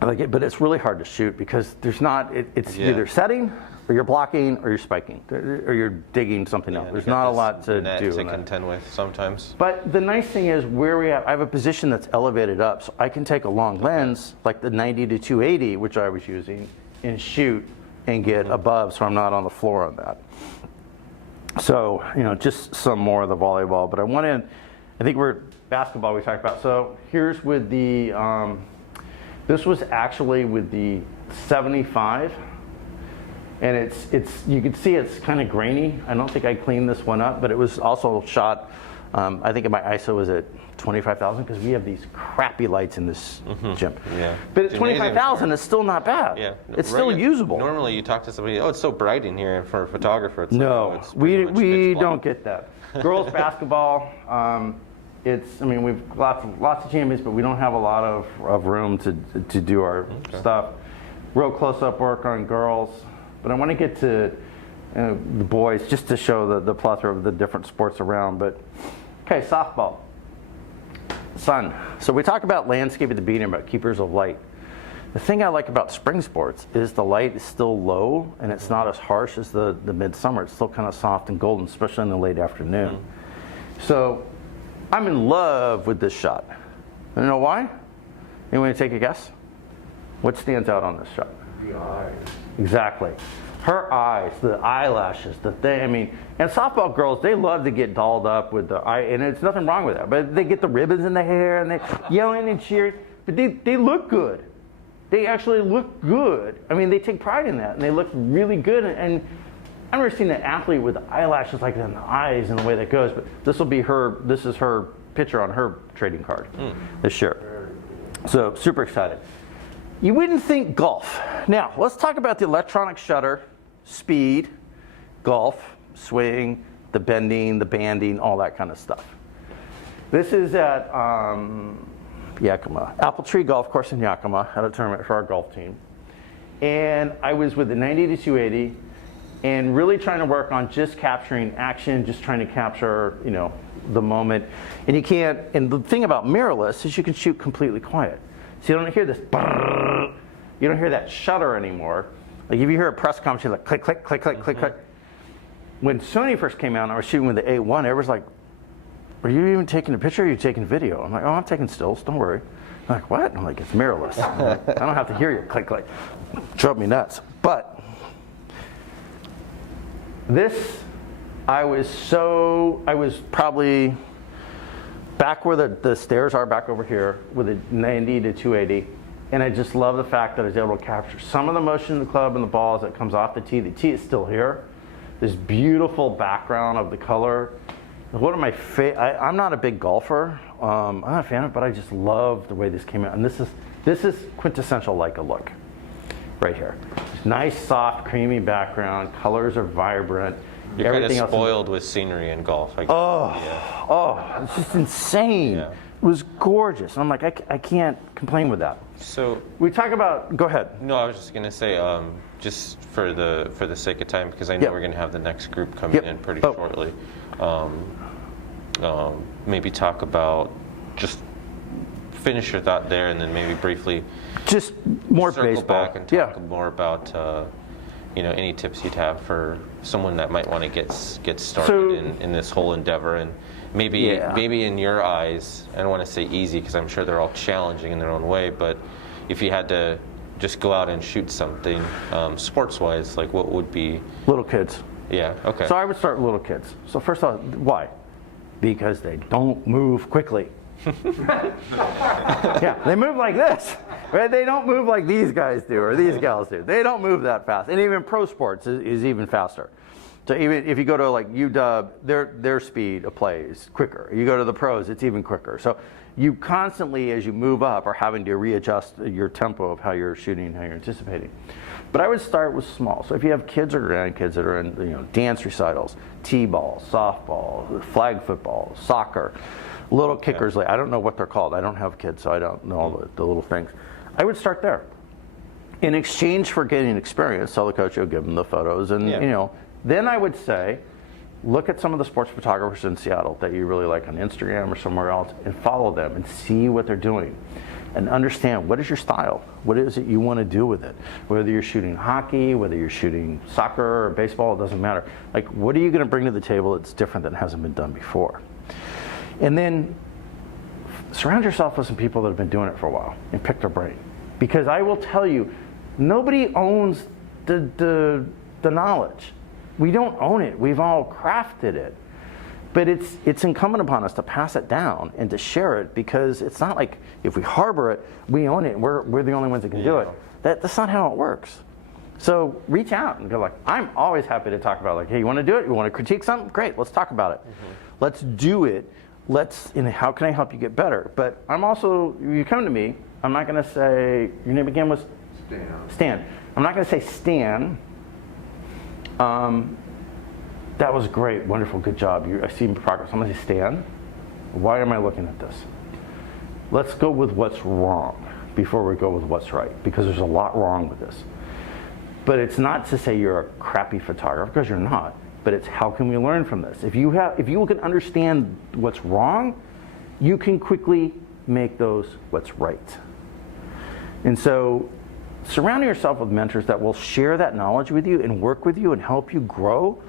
I like it, but it's really hard to shoot because there's not, it's either setting or you're blocking or you're spiking or you're digging something else. There's not a lot to do. To contend with sometimes. But the nice thing is where I have a position that's elevated up, so I can take a long lens like the 90 to 280, which I was using, and shoot and get above, so I'm not on the floor on that. So, just some more of the volleyball, but I think we're basketball we talked about. So here's with the, this was actually with the 75, and it's you can see it's kind of grainy. I don't think I cleaned this one up, but it was also shot, I think my ISO was at 25,000 because we have these crappy lights in this gym. Yeah. But at 25,000, it's still not bad. Yeah. It's still usable. Normally you talk to somebody, oh, it's so bright in here for a photographer. It's no, like, oh, it's pretty much we pitch black. don't get that. Girls basketball, we've lots of champions, but we don't have a lot of room to do our stuff. Real close-up work on girls, but I want to get to the boys just to show the plethora of the different sports around. But okay, softball, sun. So we talk about landscape at the beginning, about keepers of light. The thing I like about spring sports is the light is still low and it's not as harsh as the midsummer. It's still kind of soft and golden, especially in the late afternoon. So I'm in love with this shot. You know why? Anyone take a guess? What stands out on this shot? The eyes. Exactly. Her eyes, the eyelashes, the thing. And softball girls, they love to get dolled up with the eye, and there's nothing wrong with that. But they get the ribbons in the hair, and they yelling and cheering. But they look good. They actually look good. They take pride in that, and they look really good. And I've never seen an athlete with eyelashes like that in the eyes and the way that goes. But this is her picture on her trading card this year. So super excited. You wouldn't think golf. Now, let's talk about the electronic shutter, speed, golf, swing, the bending, the banding, all that kind of stuff. This is at Yakima, Apple Tree Golf Course in Yakima, at a tournament for our golf team. And I was with the 90 to 280 and really trying to work on just capturing action, just trying to capture, the moment. And you can't, and the thing about mirrorless is you can shoot completely quiet. So you don't hear this, you don't hear that shutter anymore. Like if you hear a press conference, you're like click, click, click, click, click, click. When Sony first came out and I was shooting with the A1, everyone's like, are you even taking a picture or are you taking video? I'm like, oh, I'm taking stills, don't worry. I'm like, what? I'm like, it's mirrorless. I don't have to hear you click, click. Drove me nuts. But this, I was probably back where the stairs are, back over here with a 90 to 280. And I just love the fact that I was able to capture some of the motion of the club and the ball as it comes off the tee. The tee is still here. This beautiful background of the color. One of my I'm not a big golfer. I'm not a fan of it, but I just love the way this came out. And this is quintessential Leica look right here. Nice, soft, creamy background. Colors are vibrant. You're kind of spoiled with scenery in golf. It's just insane. Yeah. It was gorgeous. And I'm like, I can't complain with that. So we talk about. Go ahead. No, I was just gonna say, just for the sake of time, because I know we're gonna have the next group coming in pretty shortly. Maybe talk about, just finish your thought there, and then maybe briefly just more circle baseball. back and talk more about any tips you'd have for someone that might want to get started in this whole endeavor, and maybe in your eyes, I don't want to say easy because I'm sure they're all challenging in their own way, but if you had to just go out and shoot something sports-wise, like what would be? Little kids. Yeah, okay. So I would start with little kids. So first off, why? Because they don't move quickly. Yeah, they move like this. Right? They don't move like these guys do or these gals do. They don't move that fast. And even pro sports is even faster. So even if you go to like UW, their speed of play is quicker. You go to the pros, it's even quicker. So you constantly, as you move up, are having to readjust your tempo of how you're shooting, how you're anticipating. But I would start with small. So if you have kids or grandkids that are in dance recitals, t-ball, softball, flag football, soccer, little kickers. Like I don't know what they're called. I don't have kids, so I don't know all the little things. I would start there. In exchange for getting experience, tell the coach you'll give them the photos, and then I would say, look at some of the sports photographers in Seattle that you really like on Instagram or somewhere else, and follow them and see what they're doing. And understand, what is your style? What is it you want to do with it? Whether you're shooting hockey, whether you're shooting soccer or baseball, it doesn't matter. Like, what are you going to bring to the table that's different that hasn't been done before? And then surround yourself with some people that have been doing it for a while and pick their brain. Because I will tell you, nobody owns the knowledge. We don't own it. We've all crafted it. But it's incumbent upon us to pass it down and to share it, because it's not like if we harbor it, we own it. We're the only ones that can do it. That's not how it works. So reach out and go like, I'm always happy to talk about, like, hey, you want to do it? You want to critique something? Great, let's talk about it. Let's do it. How can I help you get better? But I'm also, you come to me, I'm not going to say, your name again was? Stan. I'm not going to say Stan. That was great, wonderful, good job. I see progress. I'm going to say, Stan, why am I looking at this? Let's go with what's wrong before we go with what's right, because there's a lot wrong with this. But it's not to say you're a crappy photographer, because you're not. But it's how can we learn from this? If you can understand what's wrong, you can quickly make those what's right. And so surrounding yourself with mentors that will share that knowledge with you and work with you and help you grow,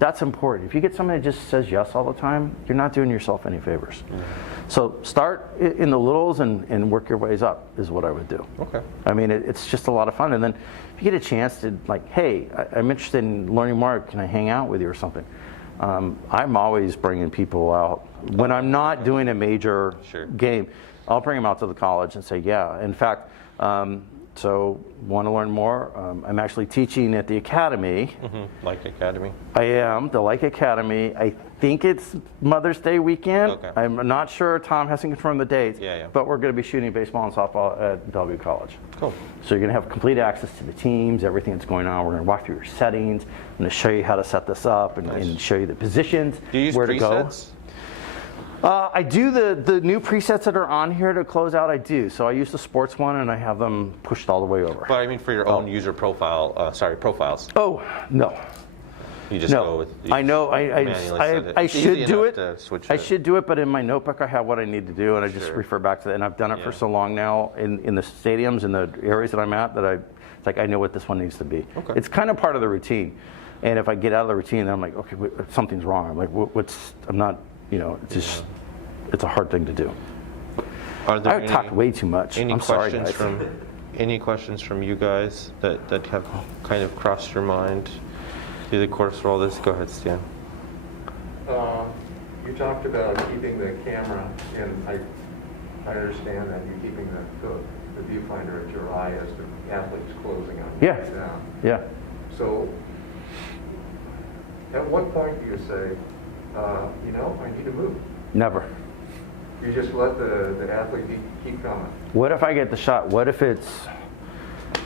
that's important. If you get somebody that just says yes all the time, you're not doing yourself any favors. So start in the littles and work your ways up is what I would do. Okay. I mean, it's just a lot of fun. And then if you get a chance to, like, hey, I'm interested in learning more, can I hang out with you or something? I'm always bringing people out. When I'm not doing a major game, I'll bring them out to the college and say, yeah. In fact, so want to learn more? I'm actually teaching at the Academy. Leica Academy. I am, the Leica Academy. I think it's Mother's Day weekend. Okay. I'm not sure. Tom hasn't confirmed the dates. But we're going to be shooting baseball and softball at Bellevue College. Cool. So you're going to have complete access to the teams, everything that's going on. We're going to walk through your settings. I'm going to show you how to set this up and show you the positions, Do you use where presets? to go. I do the new presets that are on here to close out. I do. So I use the sports one, and I have them pushed all the way over. But I mean, for your own user profile, profiles. Oh, no. You just go with. I know. I should do it. I should do it, but in my notebook, I have what I need to do, and I just refer back to that. And I've done it for so long now in the stadiums, in the areas that I'm at, that it's like I know what this one needs to be. Okay. It's kind of part of the routine. And if I get out of the routine, then I'm like, okay, something's wrong. I'm like, I'm not. It's just, it's a hard thing to do. I've talked way too much. I'm sorry, guys. Any questions from you guys that have kind of crossed your mind through the course of all this? Go ahead, Stan. You talked about keeping the camera, and I understand that you're keeping the viewfinder at your eye as the athlete's closing on you. Yeah. So, at what point do you say, I need to move? Never. You just let the athlete keep coming. What if I get the shot? What if it's,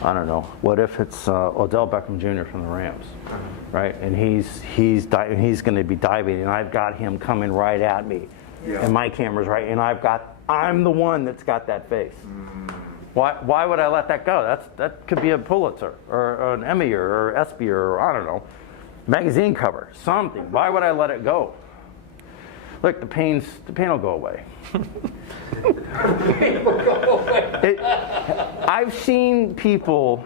I don't know, what if it's Odell Beckham Jr. from the Rams, right? And he's going to be diving, and I've got him coming right at me, and my camera's right, and I'm the one that's got that face. Why would I let that go? That could be a Pulitzer or an Emmy or ESPY or I don't know, magazine cover, something. Why would I let it go? Look, the pain will go away. I've seen people,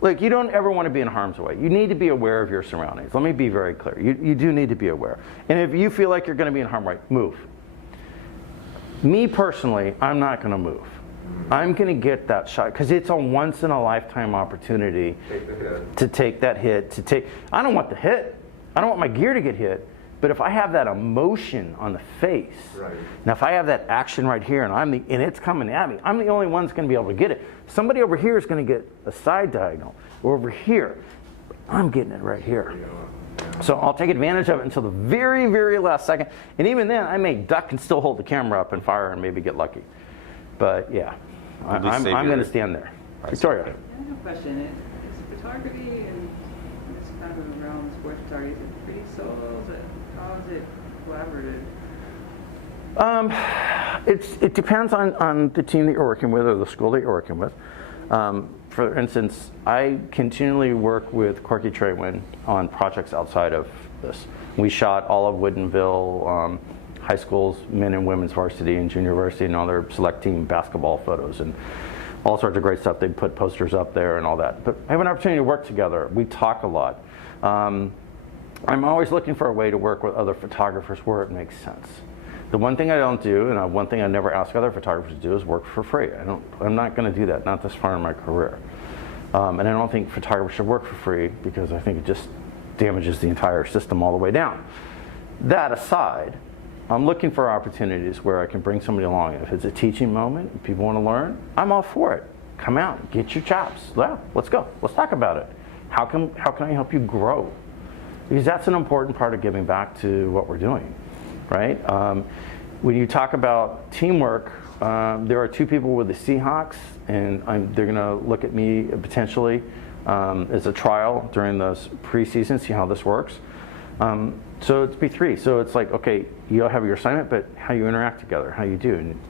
look, you don't ever want to be in harm's way. You need to be aware of your surroundings. Let me be very clear. You do need to be aware. And if you feel like you're going to be in harm's way, move. Me personally, I'm not going to move. I'm going to get that shot because it's a once-in-a-lifetime opportunity to take that hit. I don't want the hit. I don't want my gear to get hit. But if I have that emotion on the face, Right. now if I have that action right here and it's coming at me, I'm the only one that's going to be able to get it. Somebody over here is going to get a side diagonal. Or over here, I'm getting it right here. So I'll take advantage of it until the very, very last second. And even then, I may duck and still hold the camera up and fire and maybe get lucky. But yeah, I'm going to stand there. Victoria. I have a question. Is photography and this kind of realm, sports photography, is it pretty solo? How is it collaborative? It depends on the team that you're working with or the school that you're working with. For instance, I continually work with Corky Traywin on projects outside of this. We shot all of Woodinville high schools, men and women's varsity and junior varsity, and all their select team basketball photos and all sorts of great stuff. They put posters up there and all that. But I have an opportunity to work together. We talk a lot. I'm always looking for a way to work with other photographers where it makes sense. The one thing I don't do, and one thing I never ask other photographers to do, is work for free. I'm not going to do that, not this far in my career. And I don't think photographers should work for free because I think it just damages the entire system all the way down. That aside, I'm looking for opportunities where I can bring somebody along. If it's a teaching moment, and people want to learn, I'm all for it. Come out, get your chops. Yeah, let's go. Let's talk about it. How can I help you grow? Because that's an important part of giving back to what we're doing, right? When you talk about teamwork, there are two people with the Seahawks, and they're going to look at me potentially as a trial during the preseason, see how this works. So it's B3. So it's like, okay, you'll have your assignment, but how you interact together, how you do. And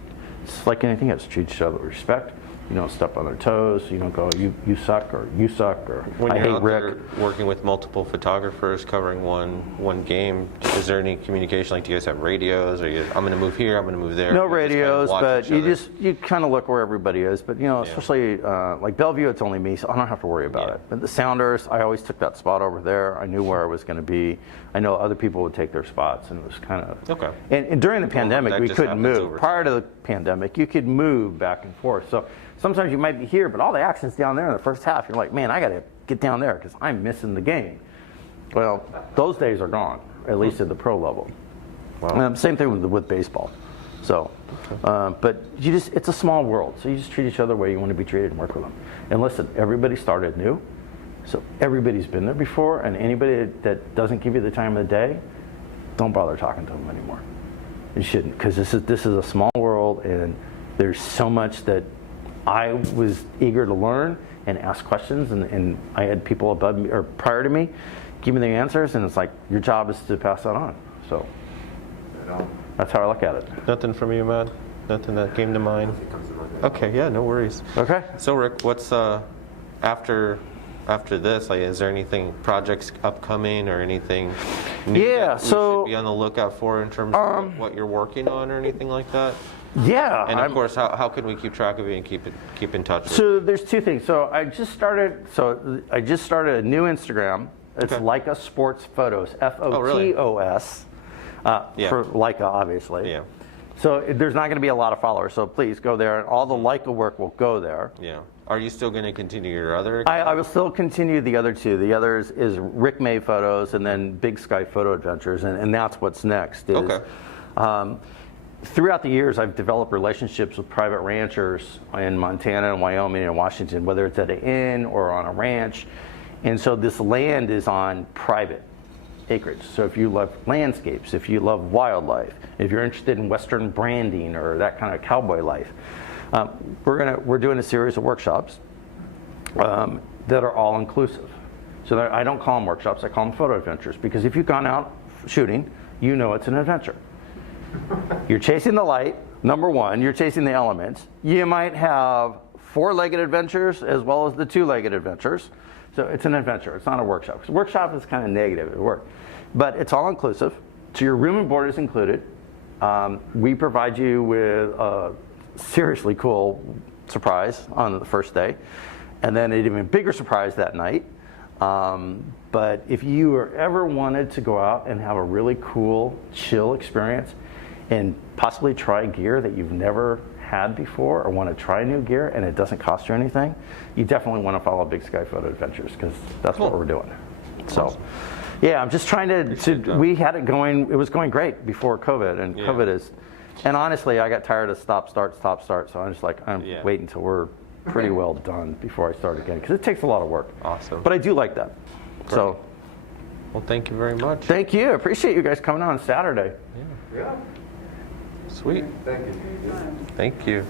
it's like anything else, treat each other with respect. You don't step on their toes. You don't go, you suck, or When I you're hate out Rick. there working with multiple photographers covering one game, is there any communication? Like, do you guys have radios? Or I'm going to move here, I'm going to move there? No You just kind of radios, watch but each other? you kind of look where everybody is. But especially like Bellevue, it's only me, so I don't have to worry about it. But the Sounders, I always took that spot over there. I knew where I was going to be. I know other people would take their spots, and it was kind of Okay. And during the pandemic, that we just couldn't happens move. over Prior to the pandemic, you could move back and forth. So sometimes you might be here, but all the action's down there in the first half. You're like, man, I got to get down there because I'm missing the game. Well, those days are gone, at least at the pro level. Wow. Same thing with baseball. So, but it's a small world, so you just treat each other the way you want to be treated and work with them. And listen, everybody started new, so everybody's been there before, and anybody that doesn't give you the time of the day, don't bother talking to them anymore. You shouldn't, because this is a small world, and there's so much that I was eager to learn and ask questions, and I had people above me or prior to me give me the answers, and it's like your job is to pass that on. So that's how I look at it. Nothing from you, Matt? Nothing that came to mind? Okay, yeah, no worries. Okay. So Rick, what's after this? Like, is there anything, projects upcoming or anything new that we should be on the lookout for in terms of what you're working on or anything like that? Yeah. And of course, how can we keep track of you and keep in touch with you? So there's two things. So I just started a new Instagram. It's Leica Sports Photos, Photos, for Leica, obviously. Yeah. So there's not going to be a lot of followers. So please go there, and all the Leica work will go there. Yeah. Are you still going to continue your other? I will still continue the other two. The others is Rick May Photos, and then Big Sky Photo Adventures, and that's what's next. Throughout the years, I've developed relationships with private ranchers in Montana and Wyoming and Washington, whether it's at an inn or on a ranch. And so this land is on private acreage. So if you love landscapes, if you love wildlife, if you're interested in Western branding or that kind of cowboy life, we're doing a series of workshops that are all inclusive. So I don't call them workshops, I call them photo adventures, because if you've gone out shooting, you know it's an adventure. You're chasing the light, number one, you're chasing the elements. You might have four-legged adventures as well as the two-legged adventures. So it's an adventure, it's not a workshop. Because workshop is kind of negative at work. But it's all inclusive. So your room and board is included. We provide you with a seriously cool surprise on the first day. And then an even bigger surprise that night. But if you ever wanted to go out and have a really cool, chill experience and possibly try gear that you've never had before or want to try new gear and it doesn't cost you anything, you definitely want to follow Big Sky Photo Adventures because that's what we're doing. So Yeah, I'm just trying to we had it going, it was going great before COVID, and Yeah. COVID is, and honestly, I got tired of stop, start, so I'm just like, I'm Yeah. waiting until we're pretty well done before I start again, because it takes a lot of work. Awesome. But I do like that. So, Well, thank you very much. thank you. I appreciate you guys coming on Saturday. Yeah, Sweet. thank you. Very fun. Thank you.